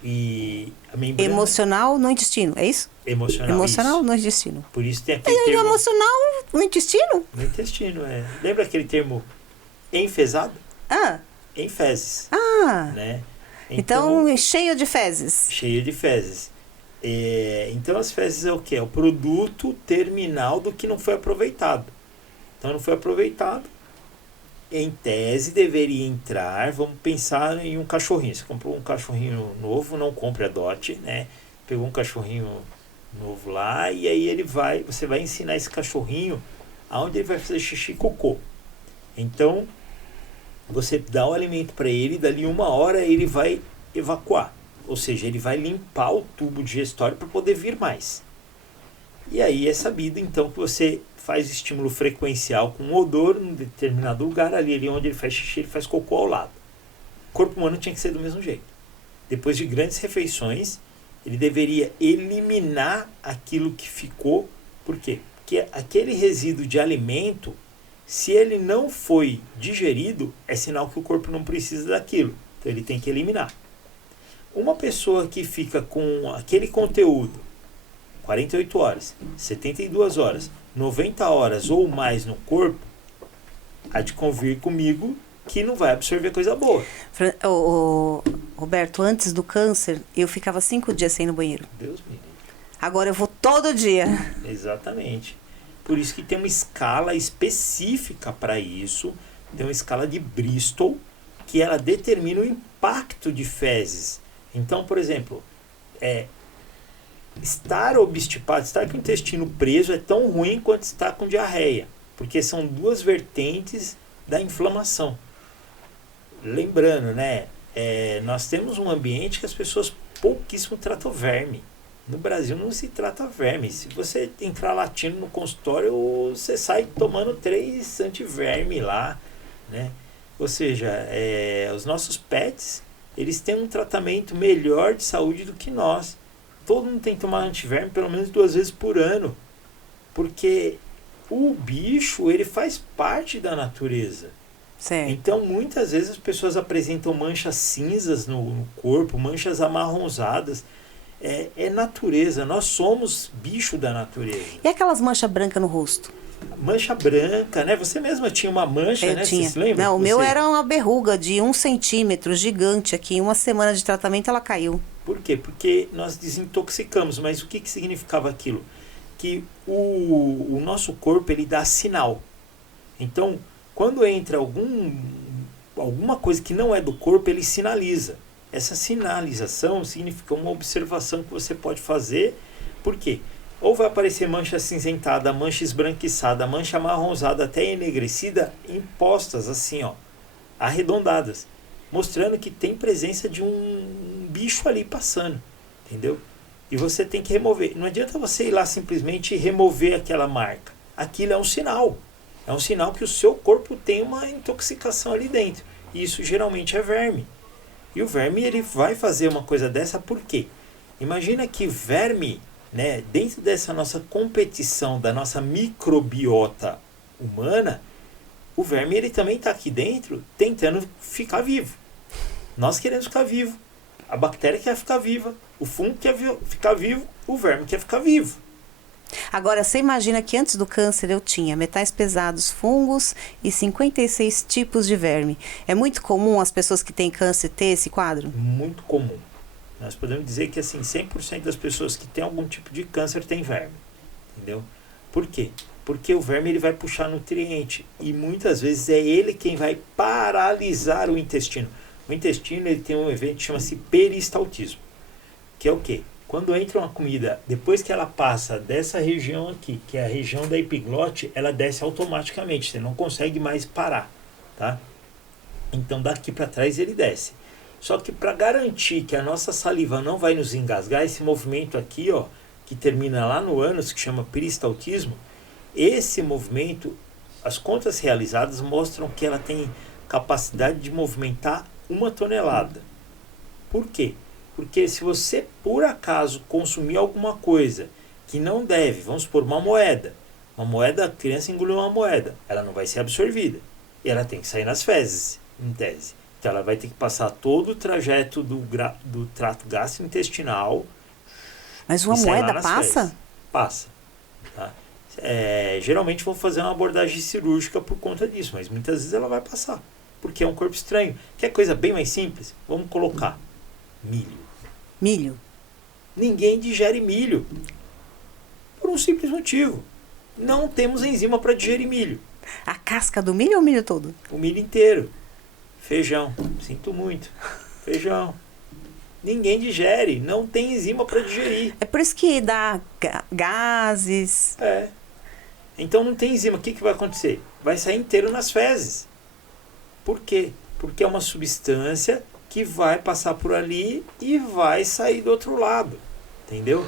E a membrana... Emocional no intestino, é isso? Emocional, isso. No intestino. Por isso tem aquele E termo... emocional no intestino? No intestino, é. Lembra aquele termo enfesado? Ah. Em fezes. Ah. Né? Então, cheio de fezes. Cheio de fezes. Então, as fezes é o quê? É o produto terminal do que não foi aproveitado. Então, não foi aproveitado. Em tese, deveria entrar... Vamos pensar em um cachorrinho. Você comprou um cachorrinho novo, não compre, adote, né? Pegou um cachorrinho novo lá e aí você vai ensinar esse cachorrinho aonde ele vai fazer xixi e cocô. Então, você dá o alimento para ele, dali 1 hora ele vai evacuar. Ou seja, ele vai limpar o tubo digestório para poder vir mais. E aí é sabido então que você faz estímulo frequencial com odor em determinado lugar, ali onde ele faz xixi, ele faz cocô ao lado. O corpo humano tinha que ser do mesmo jeito. Depois de grandes refeições, ele deveria eliminar aquilo que ficou. Por quê? Porque aquele resíduo de alimento, se ele não foi digerido, é sinal que o corpo não precisa daquilo. Então ele tem que eliminar. Uma pessoa que fica com aquele conteúdo 48 horas, 72 horas, 90 horas ou mais no corpo, há de convir comigo que não vai absorver coisa boa. Roberto, antes do câncer, eu ficava 5 dias sem ir no banheiro. Deus me livre. Agora eu vou todo dia. Exatamente. Por isso que tem uma escala específica para isso, tem uma escala de Bristol, que ela determina o impacto de fezes. Então, por exemplo, estar obstipado, estar com o intestino preso é tão ruim quanto estar com diarreia, porque são 2 vertentes da inflamação. Lembrando, né, nós temos um ambiente que as pessoas pouquíssimo tratam verme. No Brasil não se trata verme. Se você entrar latindo no consultório, você sai tomando 3 antiverme lá, né? Ou seja, os nossos pets, eles têm um tratamento melhor de saúde do que nós. Todo mundo tem que tomar antiverme pelo menos 2 vezes por ano, porque o bicho, ele faz parte da natureza. Certo. Então, muitas vezes as pessoas apresentam manchas cinzas no corpo, manchas amarronzadas. É natureza, nós somos bicho da natureza. E aquelas manchas brancas no rosto? Mancha branca, né? Você mesma tinha uma mancha, Eu né? tinha. Você se lembra? Não, o meu era uma verruga de 1 centímetro, gigante aqui. Em 1 semana de tratamento ela caiu. Por quê? Porque nós desintoxicamos. Mas o que significava aquilo? Que o nosso corpo, ele dá sinal. Então, quando entra alguma coisa que não é do corpo, ele sinaliza. Essa sinalização significa uma observação que você pode fazer. Por quê? Ou vai aparecer mancha acinzentada, mancha esbranquiçada, mancha amarronzada, até enegrecida, impostas assim, ó, arredondadas, mostrando que tem presença de um bicho ali passando, entendeu? E você tem que remover. Não adianta você ir lá simplesmente remover aquela marca. Aquilo é um sinal. É um sinal que o seu corpo tem uma intoxicação ali dentro. E isso geralmente é verme. E o verme, ele vai fazer uma coisa dessa por quê? Imagina que verme, né, dentro dessa nossa competição, da nossa microbiota humana, o verme, ele também está aqui dentro tentando ficar vivo. Nós queremos ficar vivo. A bactéria quer ficar viva. O fungo quer ficar vivo. O verme quer ficar vivo. Agora, você imagina que antes do câncer eu tinha metais pesados, fungos e 56 tipos de verme. É muito comum as pessoas que têm câncer ter esse quadro? Muito comum. Nós podemos dizer que assim, 100% das pessoas que têm algum tipo de câncer têm verme. Entendeu? Por quê? Porque o verme, ele vai puxar nutriente. E muitas vezes é ele quem vai paralisar o intestino. O intestino, ele tem um evento que chama-se peristaltismo. Que é o quê? Quando entra uma comida, depois que ela passa dessa região aqui, que é a região da epiglote, ela desce automaticamente, você não consegue mais parar, tá? Então daqui para trás ele desce. Só que para garantir que a nossa saliva não vai nos engasgar, esse movimento aqui, ó, que termina lá no ânus, que chama peristaltismo, esse movimento, as contas realizadas mostram que ela tem capacidade de movimentar 1 tonelada. Por quê? Porque se você, por acaso, consumir alguma coisa que não deve, vamos supor, uma moeda, a criança engoliu uma moeda, ela não vai ser absorvida. E ela tem que sair nas fezes, em tese. Então ela vai ter que passar todo o trajeto do trato gastrointestinal. Mas uma e sair lá moeda nas passa? fezes. Passa. Tá? Geralmente vão fazer uma abordagem cirúrgica por conta disso, mas muitas vezes ela vai passar, porque é um corpo estranho. Quer coisa bem mais simples? Vamos colocar milho. Milho. Ninguém digere milho, por um simples motivo. Não temos enzima para digerir milho. A casca do milho ou o milho todo? O milho inteiro. Feijão. Sinto muito. Feijão. Ninguém digere. Não tem enzima para digerir. É por isso que dá gases. Então não tem enzima. O que vai acontecer? Vai sair inteiro nas fezes. Por quê? Porque é uma substância que vai passar por ali e vai sair do outro lado. Entendeu?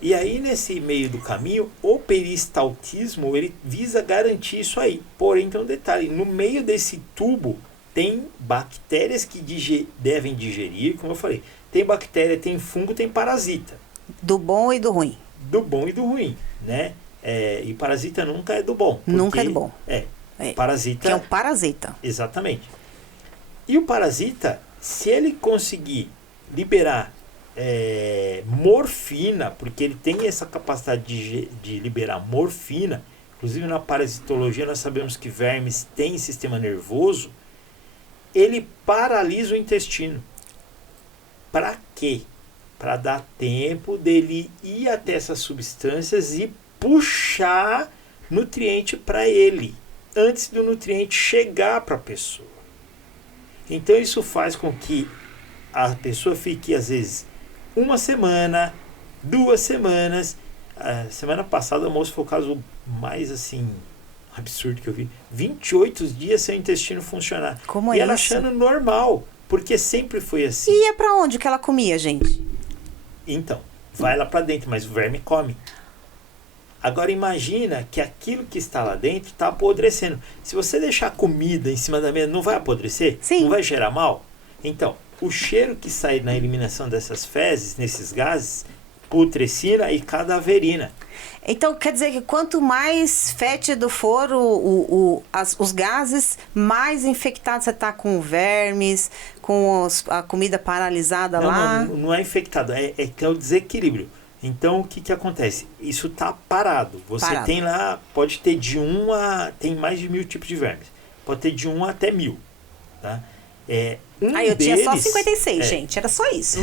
E aí, nesse meio do caminho, o peristaltismo, ele visa garantir isso aí. Porém, tem um detalhe. No meio desse tubo, tem bactérias que devem digerir, como eu falei. Tem bactéria, tem fungo, tem parasita. Do bom e do ruim. Do bom e do ruim, né? E parasita nunca é do bom. Nunca é do bom. Parasita... Que é um parasita. Exatamente. E o parasita, se ele conseguir liberar morfina, porque ele tem essa capacidade de liberar morfina, inclusive na parasitologia nós sabemos que vermes têm sistema nervoso, ele paralisa o intestino. Para quê? Para dar tempo dele ir até essas substâncias e puxar nutriente para ele, antes do nutriente chegar para a pessoa. Então isso faz com que a pessoa fique, às vezes, 1 semana, 2 semanas. A semana passada, o moço, foi o caso mais assim absurdo que eu vi. 28 dias sem o intestino funcionar. Como e é ela isso? achando normal, porque sempre foi assim. E ia pra onde que ela comia, gente? Então, vai lá para dentro, mas o verme come. Agora imagina que aquilo que está lá dentro está apodrecendo. Se você deixar comida em cima da mesa, não vai apodrecer? Sim. Não vai gerar mal? Então, o cheiro que sai na eliminação dessas fezes, nesses gases, putrescina e cadaverina. Então, quer dizer que quanto mais fétido for os gases, mais infectado você está com vermes, com a comida paralisada lá. Não é infectado, é que é o desequilíbrio. Então, o que acontece? Isso está parado. Você tem lá, pode ter tem mais de 1000 tipos de vermes. Pode ter de 1 até 1000. Tá? Eu tinha só 56, gente, era só isso.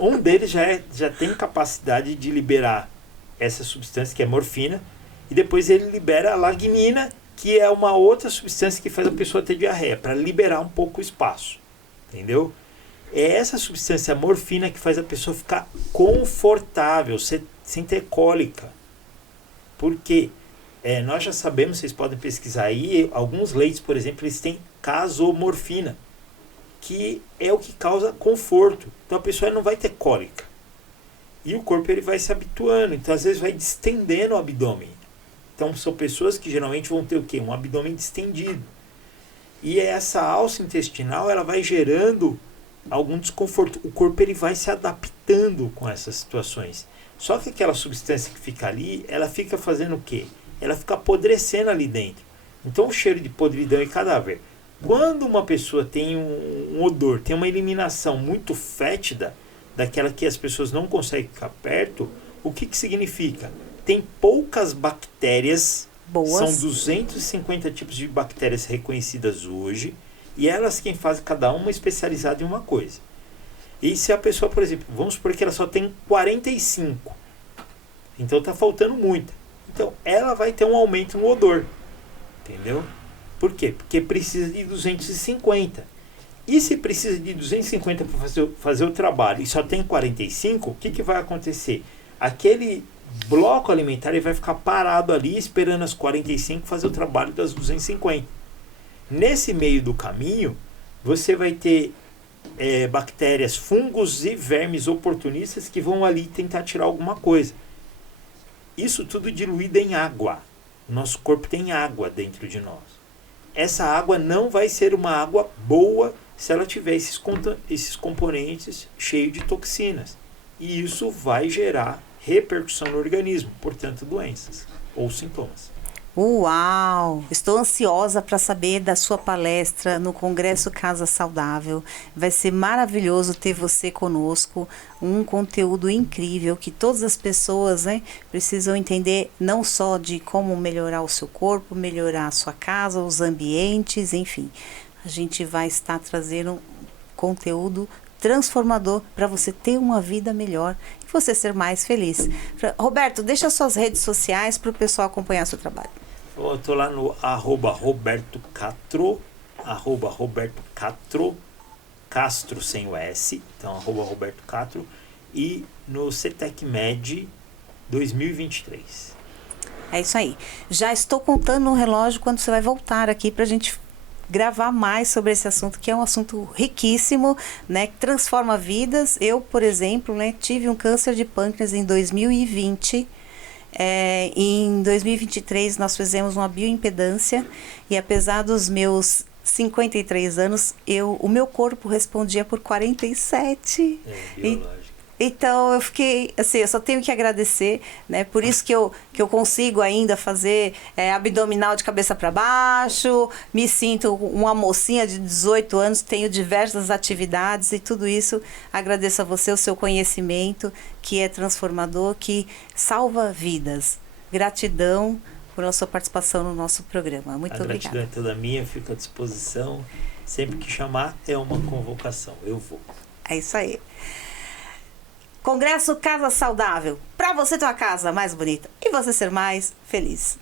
Um deles já tem capacidade de liberar essa substância, que é morfina, e depois ele libera a lignina, que é uma outra substância que faz a pessoa ter diarreia, para liberar um pouco o espaço. Entendeu? É essa substância morfina que faz a pessoa ficar confortável, sem ter cólica. Por quê? Nós já sabemos, vocês podem pesquisar aí, alguns leites, por exemplo, eles têm casomorfina, que é o que causa conforto. Então a pessoa não vai ter cólica. E o corpo ele vai se habituando, então às vezes vai distendendo o abdômen. Então são pessoas que geralmente vão ter o quê? Um abdômen distendido. E essa alça intestinal, ela vai gerando algum desconforto. O corpo ele vai se adaptando com essas situações. Só que aquela substância que fica ali, ela fica fazendo o quê? Ela fica apodrecendo ali dentro. Então o cheiro de podridão e cadáver. Quando uma pessoa tem um odor, tem uma eliminação muito fétida, daquela que as pessoas não conseguem ficar perto, o que significa? Tem poucas bactérias, boas. São 250 tipos de bactérias reconhecidas hoje, e elas quem fazem cada uma especializada em uma coisa. E se a pessoa, por exemplo, vamos supor que ela só tem 45, então está faltando muita. Então ela vai ter um aumento no odor, entendeu? Por quê? Porque precisa de 250. E se precisa de 250 para fazer o trabalho e só tem 45, o que vai acontecer? Aquele bloco alimentar ele vai ficar parado ali esperando as 45 fazer o trabalho das 250. Nesse meio do caminho, você vai ter bactérias, fungos e vermes oportunistas que vão ali tentar tirar alguma coisa. Isso tudo diluído em água. Nosso corpo tem água dentro de nós. Essa água não vai ser uma água boa se ela tiver esses componentes cheios de toxinas. E isso vai gerar repercussão no organismo, portanto doenças ou sintomas. Uau! Estou ansiosa para saber da sua palestra no Congresso Casa Saudável. Vai ser maravilhoso ter você conosco. Um conteúdo incrível que todas as pessoas, né, precisam entender, não só de como melhorar o seu corpo, melhorar a sua casa, os ambientes, enfim. A gente vai estar trazendo conteúdo transformador para você ter uma vida melhor e você ser mais feliz. Roberto, deixa suas redes sociais para o pessoal acompanhar seu trabalho. Eu tô lá no @Roberto Catro, @Roberto Catro, Castro sem o S, então @Roberto Catro, e no CETEC Med 2023. É isso aí. Já estou contando no relógio quando você vai voltar aqui para a gente gravar mais sobre esse assunto, que é um assunto riquíssimo, né, que transforma vidas. Eu, por exemplo, né, tive um câncer de pâncreas em 2020. Em 2023 nós fizemos uma bioimpedância e apesar dos meus 53 anos, o meu corpo respondia por 47. Biológico. Então eu fiquei, assim, eu só tenho que agradecer, né? Por isso que eu consigo ainda fazer abdominal de cabeça para baixo, me sinto uma mocinha de 18 anos, tenho diversas atividades e tudo isso. Agradeço a você o seu conhecimento, que é transformador, que salva vidas. Gratidão por sua participação no nosso programa. Muito obrigada. A gratidão é toda minha, fico à disposição. Sempre que chamar é uma convocação, eu vou. É isso aí. Congresso Casa Saudável, para você ter uma casa mais bonita e você ser mais feliz.